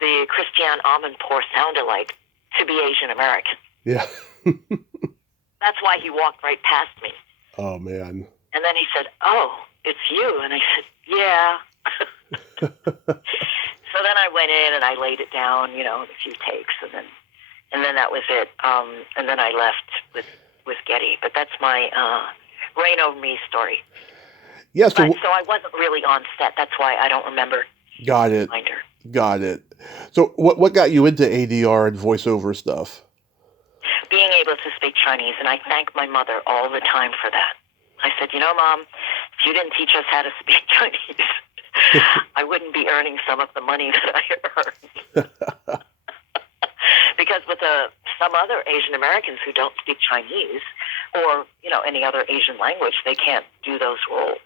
the Christian Amanpour sound-alike to be Asian American. Yeah. That's why he walked right past me. Oh, man. And then he said, oh, it's you. And I said, yeah. So then I went in and I laid it down, a few takes, and then that was it. And then I left with Getty. But that's my Reign Over Me story. Yeah, so I wasn't really on set. That's why I don't remember. Got it. So what got you into ADR and voiceover stuff? being able to speak Chinese, and I thank my mother all the time for that. I said, Mom, if you didn't teach us how to speak Chinese, I wouldn't be earning some of the money that I earn. Because with some other Asian Americans who don't speak Chinese or, any other Asian language, they can't do those roles.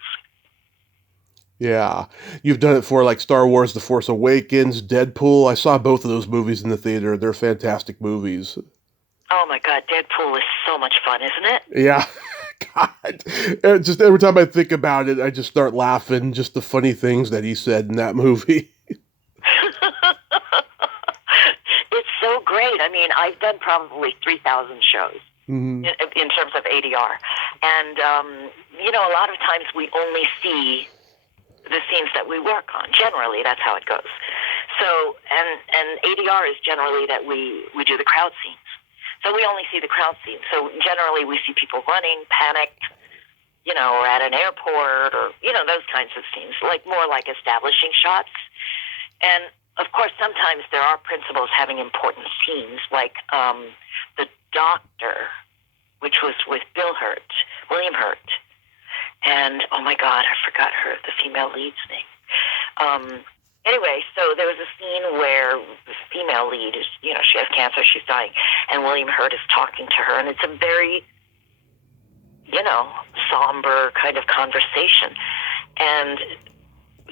Yeah. You've done it for like Star Wars, The Force Awakens, Deadpool. I saw both of those movies in the theater. They're fantastic movies. Oh my God, Deadpool is so much fun, isn't it? Yeah. God. Just every time I think about it, I just start laughing, just the funny things that he said in that movie. It's so great. I mean, I've done probably 3,000 shows Mm-hmm. in terms of ADR. And, a lot of times we only see the scenes that we work on. Generally, that's how it goes. So, and ADR is generally that we do the crowd scenes. So we only see the crowd scenes. So generally we see people running, panicked, or at an airport or, those kinds of scenes, more like establishing shots. And of course, sometimes there are principals having important scenes, like the doctor, which was with William Hurt. And, oh my God, I forgot the female lead's name. Anyway, so there was a scene where the female lead is, she has cancer, she's dying, and William Hurt is talking to her, and it's a very, somber kind of conversation. And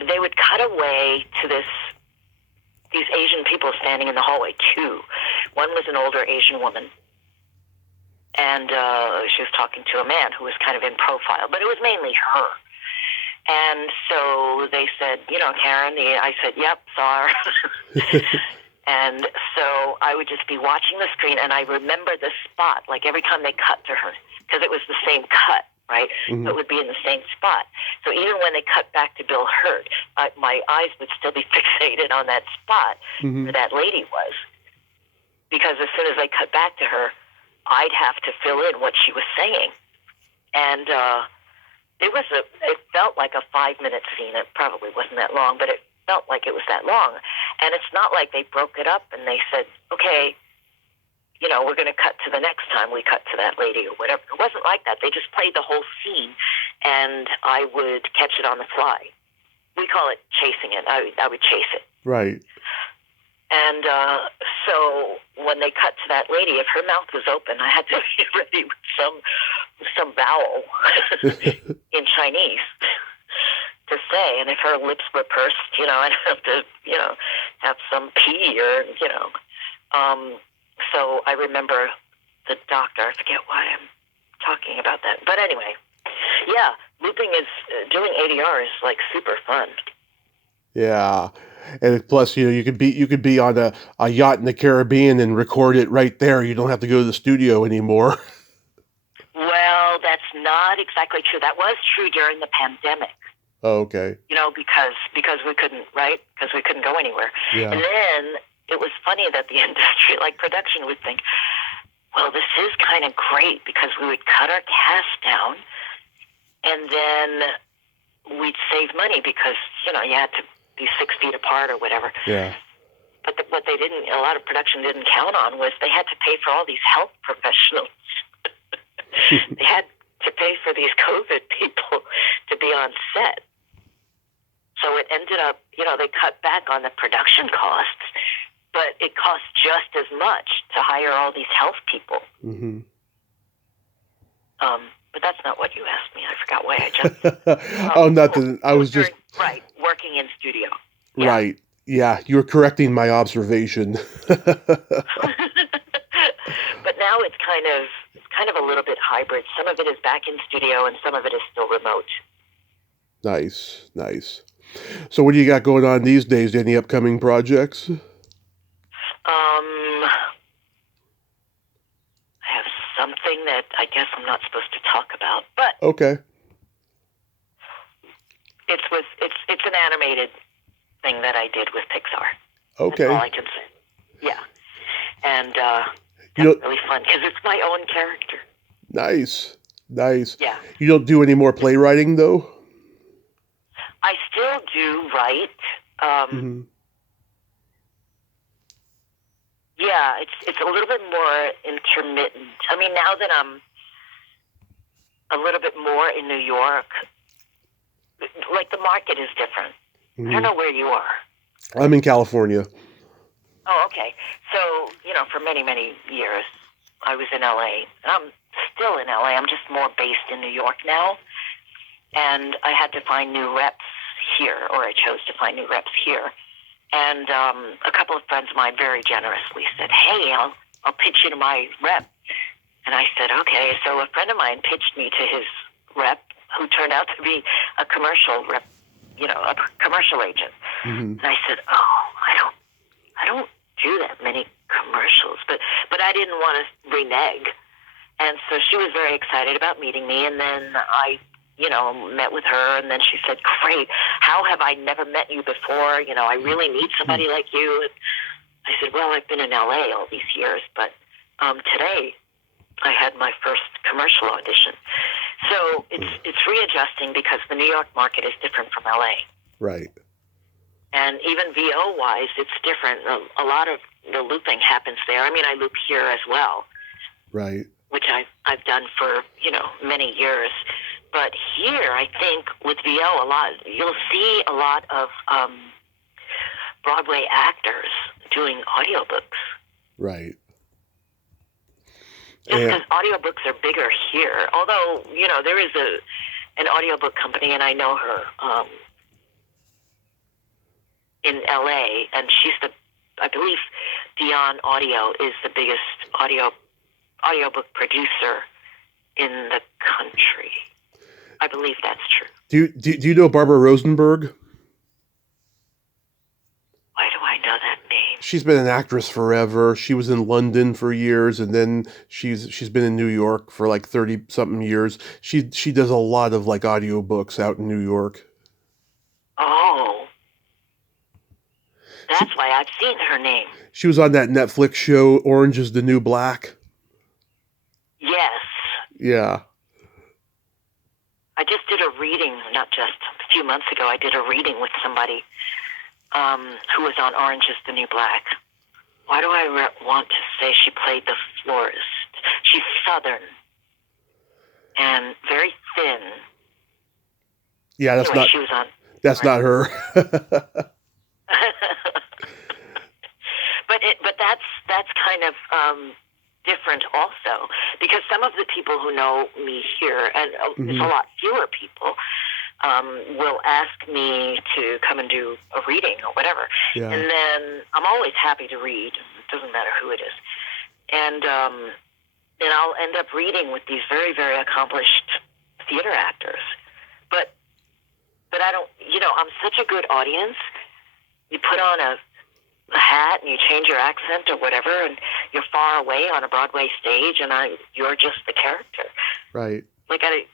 they would cut away to these Asian people standing in the hallway, two. One was an older Asian woman, and she was talking to a man who was kind of in profile, but it was mainly her. And so they said, Karen, I said, yep, saw her. And so I would just be watching the screen, and I remember the spot, like every time they cut to her, because it was the same cut, right? Mm-hmm. So it would be in the same spot. So even when they cut back to Bill Hurt, my eyes would still be fixated on that spot mm-hmm. where that lady was. Because as soon as they cut back to her, I'd have to fill in what she was saying. And it felt like a 5-minute scene. It probably wasn't that long, but it felt like it was that long. And it's not like they broke it up and they said, okay, we're going to cut to the next time we cut to that lady or whatever. It wasn't like that. They just played the whole scene, and I would catch it on the fly. We call it chasing it. I would chase it. Right. And so when they cut to that lady, if her mouth was open, I had to be ready with some vowel in Chinese to say. And if her lips were pursed, I'd have to, have some pee or, So I remember the doctor. I forget why I'm talking about that. But anyway, yeah, looping is, doing ADR is like super fun. Yeah. And plus, you could be on a yacht in the Caribbean and record it right there. You don't have to go to the studio anymore. Well, that's not exactly true. That was true during the pandemic. Oh, okay. Because we couldn't, right? Because we couldn't go anywhere. Yeah. And then it was funny that the industry, like production, would think, well, this is kind of great because we would cut our cast down and then we'd save money because, you had to be 6 feet apart or whatever. Yeah. But what a lot of production didn't count on was they had to pay for all these health professionals. They had to pay for these COVID people to be on set. So it ended up, they cut back on the production costs, but it cost just as much to hire all these health people. Mm-hmm. But that's not what you asked me. I forgot why I just... oh, nothing. I was just... Right, working in studio. Yeah. Right. Yeah, you were correcting my observation. But now it's kind of a little bit hybrid. Some of it is back in studio and some of it is still remote. Nice. So what do you got going on these days? Any upcoming projects? I have something that I guess I'm not supposed to talk about, but okay. It's an animated thing that I did with Pixar. Okay. That's all I can say. Yeah. And that's really fun because it's my own character. Nice. Yeah. You don't do any more playwriting, though? I still do write. Mm-hmm. Yeah, it's a little bit more intermittent. I mean, now that I'm a little bit more in New York, like the market is different. I don't know where you are. I'm in California. Oh, okay. So, for many, many years, I was in LA. I'm still in LA. I'm just more based in New York now. And I had to find new reps here, or I chose to find new reps here. And a couple of friends of mine very generously said, hey, I'll pitch you to my rep. And I said, okay. So a friend of mine pitched me to his rep, who turned out to be a commercial rep, a commercial agent. And I said, oh, I don't do that many commercials, but I didn't want to renege. And so she was very excited about meeting me. And then I, met with her, and then she said, great, how have I never met you before? I really need somebody like you. And I said, well, I've been in LA all these years, but today I had my first commercial audition. So it's readjusting because the New York market is different from LA. Right. And even VO-wise, it's different. A lot of the looping happens there. I mean, I loop here as well. Right. Which I've done for, many years. But here, I think, with VO, you'll see a lot of Broadway actors doing audiobooks. Right. Just because audiobooks are bigger here. Although, there is an audiobook company, and I know her in LA, and she's I believe Dion Audio is the biggest audiobook producer in the country. I believe that's true. Do you know Barbara Rosenberg? Why do I know that name? She's been an actress forever. She was in London for years, and then she's been in New York for like 30-something years. She does a lot of like audiobooks out in New York. Oh. That's why I've seen her name. She was on that Netflix show, Orange is the New Black. Yes. Yeah. I just did a reading, not just a few months ago, I did a reading with somebody who was on Orange is the New Black. Why do I want to say she played the florist? She's Southern and very thin. Yeah, that's anyway, not. She was on. That's not her. But that's kind of different also, because some of the people who know me here, and there's a lot fewer people, will ask me to come and do a reading or whatever. Yeah. And then I'm always happy to read. It doesn't matter who it is. And I'll end up reading with these very, very accomplished theater actors. But I don't, I'm such a good audience. You put on a hat and you change your accent or whatever, and you're far away on a Broadway stage, and you're just the character. Right. Like I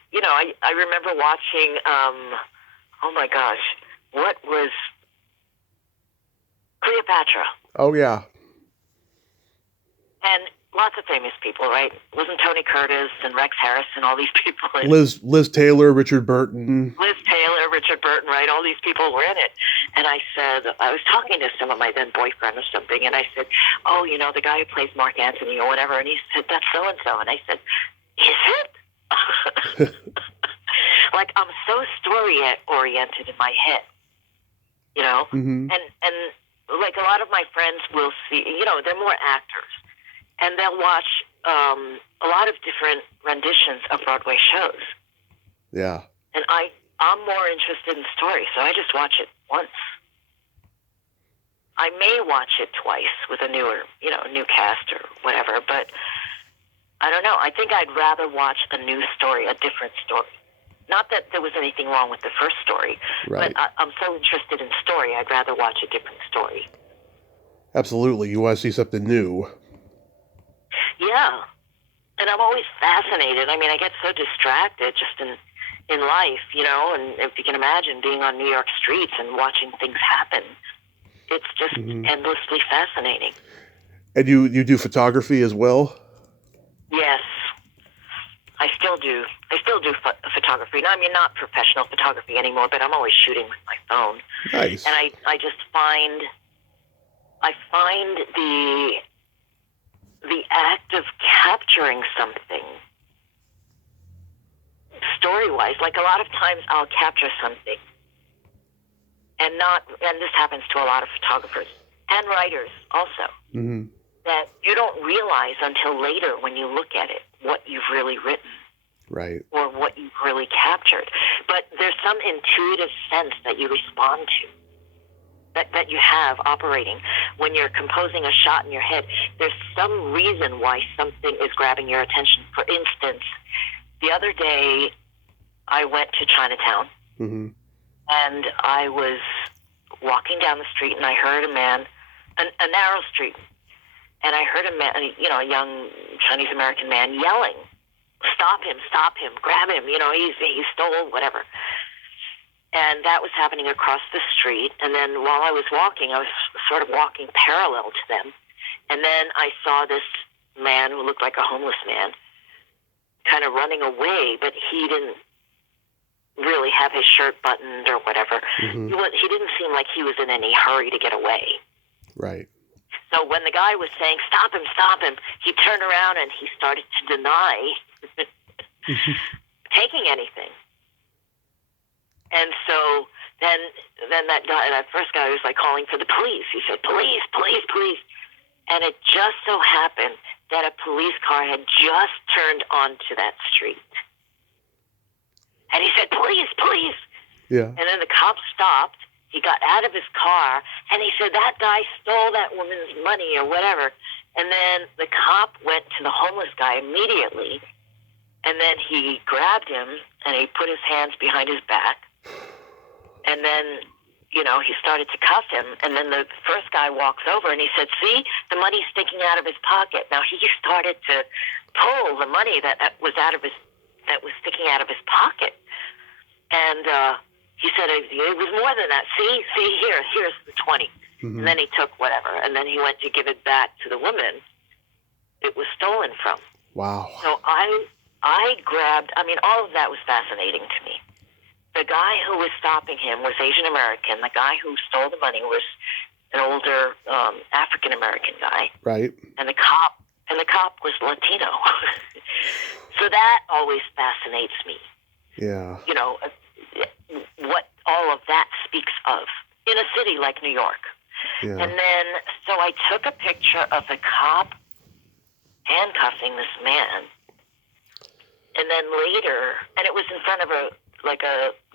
remember watching. Oh my gosh, what was Cleopatra? Oh yeah. And lots of famous people, right? Wasn't Tony Curtis and Rex Harrison, all these people? Liz Taylor, Richard Burton. Liz Taylor, Richard Burton, right? All these people were in it. And I was talking to some of my then boyfriend or something, and I said, oh, the guy who plays Mark Antony or whatever, and he said, that's so-and-so. And I said, is it? Like, I'm so story-oriented in my head, And like a lot of my friends will see, they're more actors. And they'll watch a lot of different renditions of Broadway shows. Yeah. And I'm more interested in story, so I just watch it once. I may watch it twice with a new cast or whatever, but I don't know. I think I'd rather watch a new story, a different story. Not that there was anything wrong with the first story, right. But I'm so interested in story, I'd rather watch a different story. Absolutely. You want to see something new. Yeah. And I'm always fascinated. I mean, I get so distracted just in life, and if you can imagine being on New York streets and watching things happen, it's just endlessly fascinating. And you do photography as well? Yes. I still do photography. No, I mean, not professional photography anymore, but I'm always shooting with my phone. Nice. And I just find the the act of capturing something, story-wise, like a lot of times I'll capture something, and this happens to a lot of photographers and writers also, that you don't realize until later when you look at it what you've really written. Right. Or what you've really captured. But there's some intuitive sense that you respond to, that you have operating. When you're composing a shot in your head, there's some reason why something is grabbing your attention. For instance, the other day, I went to Chinatown, and I was walking down the street, and I heard a man, a narrow street, and I heard a man, a young Chinese-American man yelling, stop him, grab him, he stole, whatever. And that was happening across the street. And then while I was walking, I was sort of walking parallel to them. And then I saw this man who looked like a homeless man kind of running away, but he didn't really have his shirt buttoned or whatever. He didn't seem like he was in any hurry to get away. Right. So when the guy was saying, stop him, he turned around and he started to deny taking anything. And so then that first guy was like calling for the police. He said, police. And it just so happened that a police car had just turned onto that street. And he said, police. Yeah. And then the cop stopped. He got out of his car, and he said, that guy stole that woman's money or whatever. And then the cop went to the homeless guy immediately, and then he grabbed him, and he put his hands behind his back. And then, he started to cuff him. And then the first guy walks over, and he said, see, the money's sticking out of his pocket. Now, he started to pull the money that was sticking out of his pocket. And he said, it was more than that. See, here's the 20. And then he took whatever. And then he went to give it back to the woman it was stolen from. Wow. So I grabbed, all of that was fascinating to me. The guy who was stopping him was Asian American. The guy who stole the money was an older African American guy. Right. And the cop was Latino. So that always fascinates me. Yeah. What all of that speaks of in a city like New York. Yeah. And then, so I took a picture of the cop handcuffing this man. And then later, and it was in front of a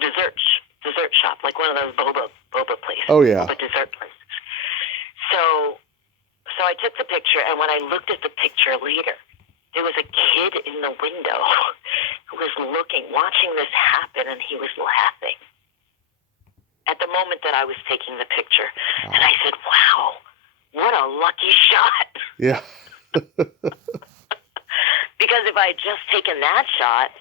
dessert shop, like one of those boba places. Oh, yeah. Boba dessert places. So I took the picture, and when I looked at the picture later, there was a kid in the window who was watching this happen, and he was laughing at the moment that I was taking the picture. Wow. And I said, wow, what a lucky shot. Yeah. Because if I had just taken that shot,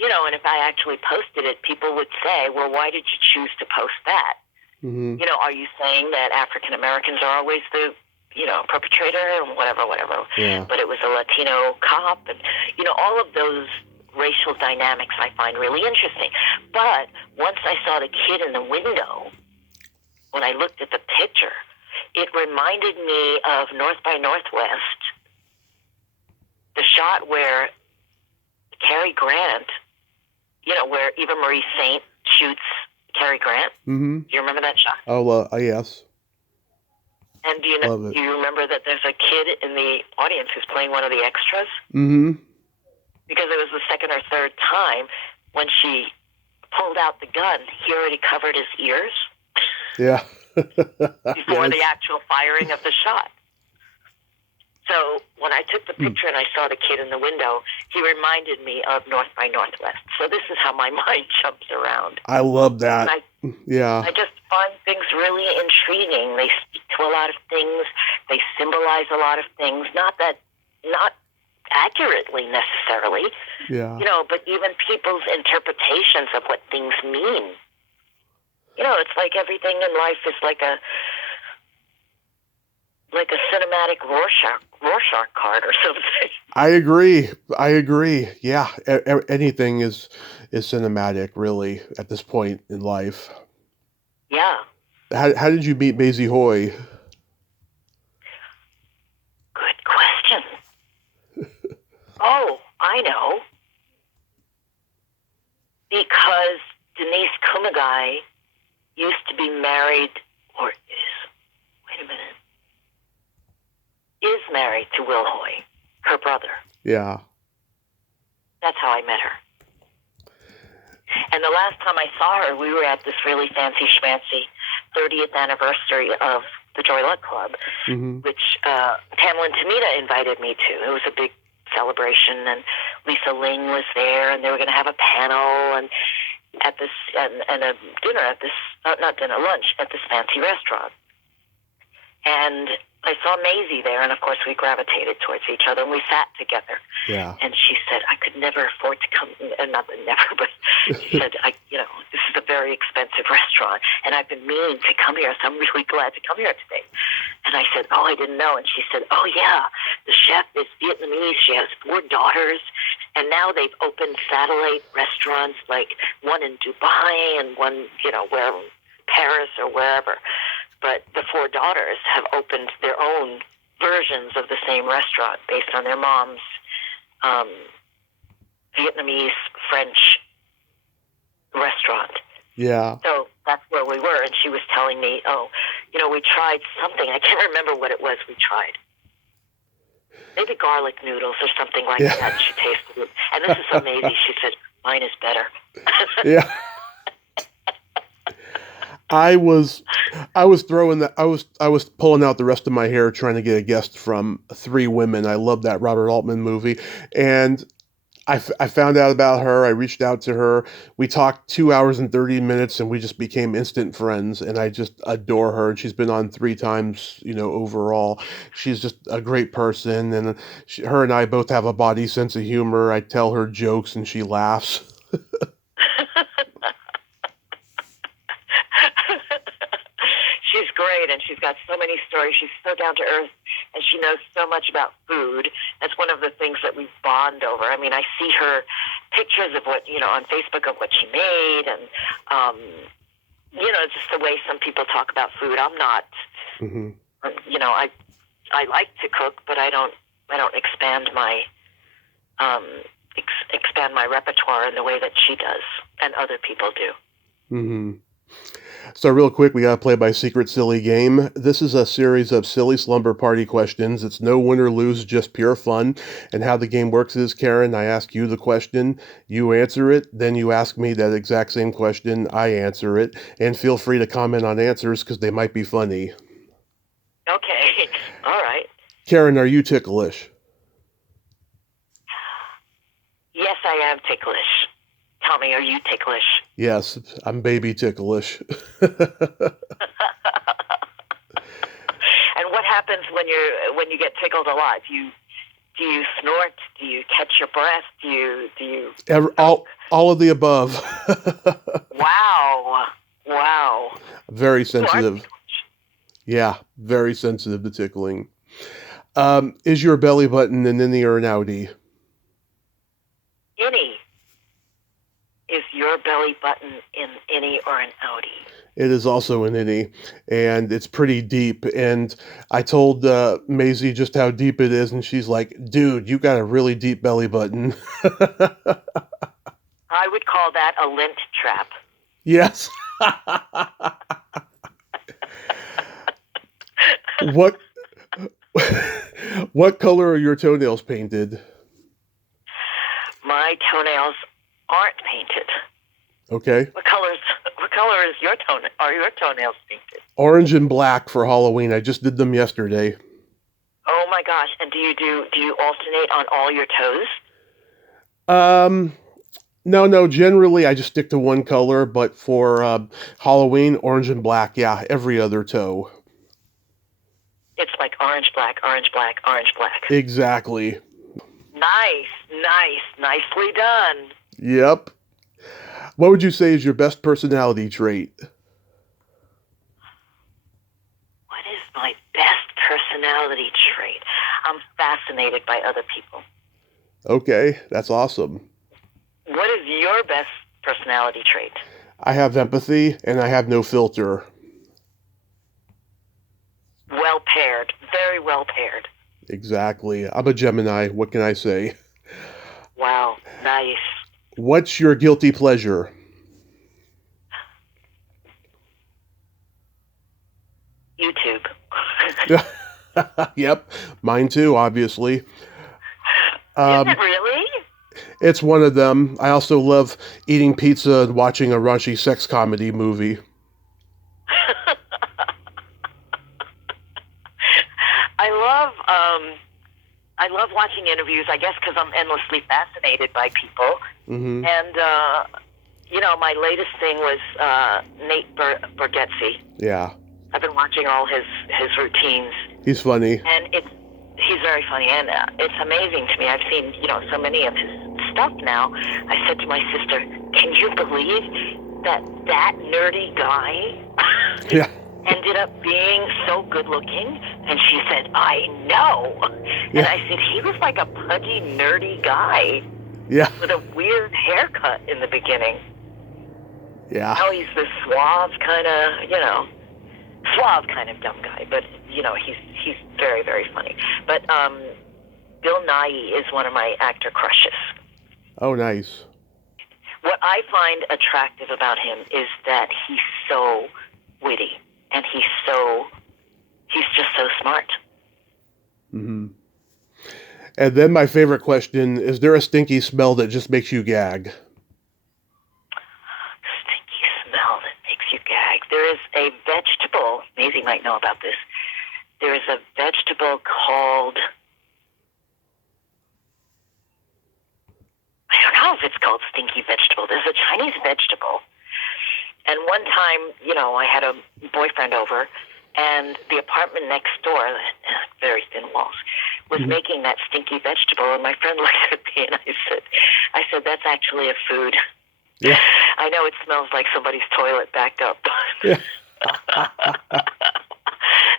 and if I actually posted it, people would say, well, why did you choose to post that? Are you saying that African Americans are always the perpetrator and whatever. Yeah. But it was a Latino cop, and all of those racial dynamics I find really interesting. But once I saw the kid in the window, when I looked at the picture, it reminded me of North by Northwest, the shot where Cary Grant, where Eva Marie Saint shoots Cary Grant. Do you remember that shot? Oh, yes. And do you remember that there's a kid in the audience who's playing one of the extras? Because it was the second or third time when she pulled out the gun, he already covered his ears. Yeah. Before the actual firing of the shot. So when I took the picture and I saw the kid in the window, he reminded me of North by Northwest. So this is how my mind jumps around. I love that. I just find things really intriguing. They speak to a lot of things. They symbolize a lot of things. Not accurately necessarily. Yeah. But even people's interpretations of what things mean. It's like everything in life is like a cinematic Rorschach card or something. I agree. Yeah, anything is cinematic, really, at this point in life. Yeah. How did you meet Maisie Hoy? Good question. I know. Because Denise Kumagai used to be married, or is married to Will Hoy, her brother. Yeah. That's how I met her. And the last time I saw her, we were at this really fancy schmancy 30th anniversary of the Joy Luck Club, which Pamela and Tamita invited me to. It was a big celebration, and Lisa Ling was there, and they were going to have a panel and at this and a dinner at this lunch at this fancy restaurant. And I saw Maisie there, and of course we gravitated towards each other, and we sat together. Yeah. And she said, I could never afford to come, not that never, but she said, this is a very expensive restaurant, and I've been meaning to come here, so I'm really glad to come here today. And I said, oh, I didn't know. And she said, oh, yeah, the chef is Vietnamese. She has 4 daughters, and now they've opened satellite restaurants, like one in Dubai and one, where Paris or wherever. But the 4 daughters have opened their own versions of the same restaurant based on their mom's Vietnamese, French restaurant. Yeah. So that's where we were, and she was telling me, we tried something. I can't remember what it was we tried. Maybe garlic noodles or something like that. She tasted it. And this is so amazing. She said, mine is better. Yeah. I was pulling out the rest of my hair trying to get a guest from 3 Women. I love that Robert Altman movie. And I found out about her. I reached out to her. We talked 2 hours and 30 minutes, and we just became instant friends. And I just adore her. And she's been on 3 times, overall. She's just a great person. And her and I both have a body sense of humor. I tell her jokes, and she laughs. She's great, and she's got so many stories. She's so down to earth, and she knows so much about food. That's one of the things that we bond over. I mean, I see her pictures of what, on Facebook of what she made, and, just the way some people talk about food. I'm not, I like to cook, but I don't expand my, expand my repertoire in the way that she does and other people do. Mm-hmm. So real quick, we got to play by Secret Silly Game. This is a series of silly slumber party questions. It's no win or lose, just pure fun. And how the game works is, Karen, I ask you the question, you answer it, then you ask me that exact same question, I answer it, and feel free to comment on answers because they might be funny. Okay, all right. Karen, are you ticklish? Yes, I am ticklish. Tommy, are you ticklish? Yes, I'm baby ticklish. And what happens when you get tickled a lot? Do you snort? Do you catch your breath? Do you all of the above. Wow. Very sensitive. Yeah, very sensitive to tickling. Is your belly button an innie or an outie? Innie. Is your belly button an innie or an outie? It is also an innie, and it's pretty deep. And I told Maisie just how deep it is, and she's like, dude, you got a really deep belly button. I would call that a lint trap. Yes. What color are your toenails painted? My toenails aren't painted. Okay. What color is your toenail? Are your toenails painted? Orange and black for Halloween. I just did them yesterday. Oh my gosh! And do you alternate on all your toes? No. Generally, I just stick to one color. But for Halloween, orange and black. Yeah, every other toe. It's like orange, black, orange, black, orange, black. Exactly. Nicely done. Yep. What would you say is your best personality trait? What is my best personality trait? I'm fascinated by other people. Okay, that's awesome. What is your best personality trait? I have empathy and I have no filter. Well paired. Very well paired. Exactly. I'm a Gemini. What can I say? Wow. Nice. What's your guilty pleasure? YouTube. Yep, mine too, obviously. Is Um, it really? it's one of them. I also love eating pizza and watching a raunchy sex comedy movie. I love I love watching interviews. I guess because I'm endlessly fascinated by people. Mm-hmm. And my latest thing was Nate Bargatze. Yeah, I've been watching all his routines, he's funny. and he's very funny, and it's amazing to me. I've seen so many of his stuff now. I said to my sister, "Can you believe that nerdy guy Yeah, ended up being so good looking?" And she said, "I know." And yeah, I said, "He was like a pudgy, nerdy guy yeah, with a weird haircut in the beginning. yeah. Now he's this suave kind of dumb guy, but he's very, very funny." But Bill Nighy is one of my actor crushes. Oh, nice. What I find attractive about him is that he's so witty, and he's just so smart. Mm-hmm. And then my favorite question, is there a stinky smell that just makes you gag? Stinky smell that makes you gag. There is a vegetable, Maisie might know about this. There is a vegetable called, I don't know if it's called stinky vegetable. There's a Chinese vegetable. And one time, I had a boyfriend over, and the apartment next door, very thin walls, was Mhm. making that stinky vegetable. And my friend looked at me, and I said, "That's actually a food." Yeah. I know it smells like somebody's toilet backed up, Yeah. but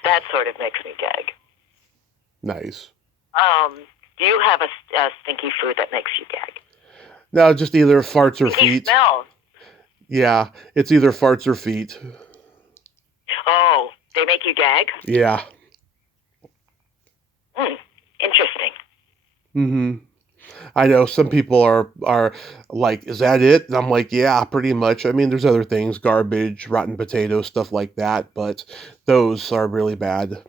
that sort of makes me gag. Nice. Do you have a stinky food that makes you gag? No, just either farts or Stinky feet. smell. Yeah, it's either farts or feet. Oh, they make you gag? Yeah. Interesting. Mm-hmm. I know some people are like, is that it? And I'm like, yeah, pretty much. I mean, there's other things, garbage, rotten potatoes, stuff like that, but those are really bad.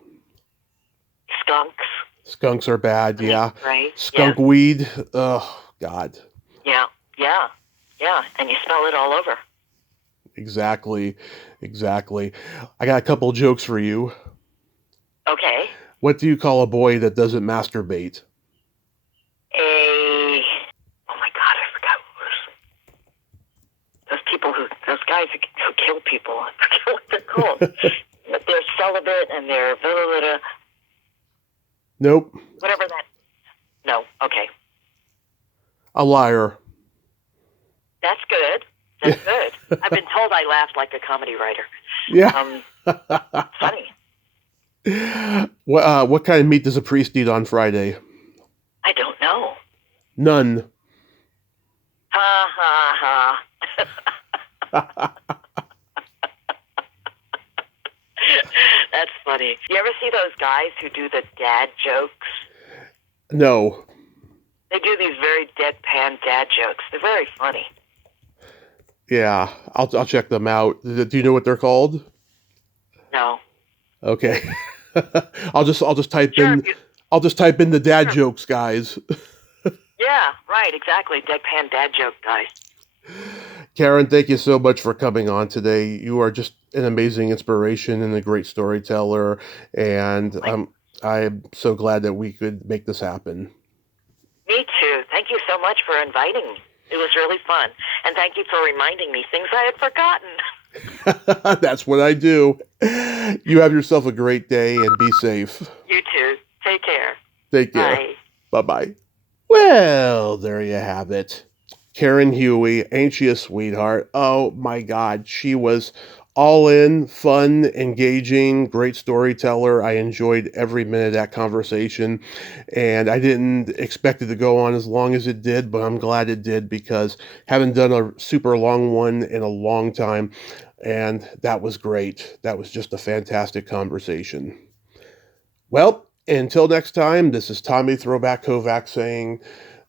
Skunks. Skunks are bad, yeah. Right? Skunk weed, oh, God. Yeah. And you smell it all over. Exactly. I got a couple jokes for you. Okay. What do you call a boy that doesn't masturbate? Oh my God, I forgot those guys who kill people. I forget what they're called. But they're celibate and they're Nope. whatever that. No. Okay. A liar. That's good. That's good. I've been told I laughed like a comedy writer. Yeah. Funny. What kind of meat does a priest eat on Friday? I don't know. None. Ha ha ha. That's funny. You ever see those guys who do the dad jokes? No. They do these very deadpan dad jokes. They're very funny. Yeah, I'll check them out. Do you know what they're called? No. Okay. I'll just type Sure, in the dad jokes, guys. Yeah, right, exactly. Deadpan dad joke guys. Karen, thank you so much for coming on today. You are just an amazing inspiration and a great storyteller, and I'm so glad that we could make this happen. Me too. Thank you so much for inviting me. It was really fun. And thank you for reminding me things I had forgotten. That's what I do. You have yourself a great day and be safe. You too. Take care. Take care. Bye. Bye-bye. Well, there you have it. Karen Huie, ain't she a sweetheart? Oh my God, she was all in, fun, engaging, great storyteller. I enjoyed every minute of that conversation, and I didn't expect it to go on as long as it did, but I'm glad it did because haven't done a super long one in a long time, and that was great. That was just a fantastic conversation. Well, until next time, this is Tommy Throwback Kovac saying,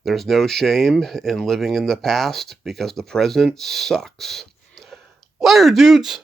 There's no shame in living in the past because the present sucks. Later, dudes!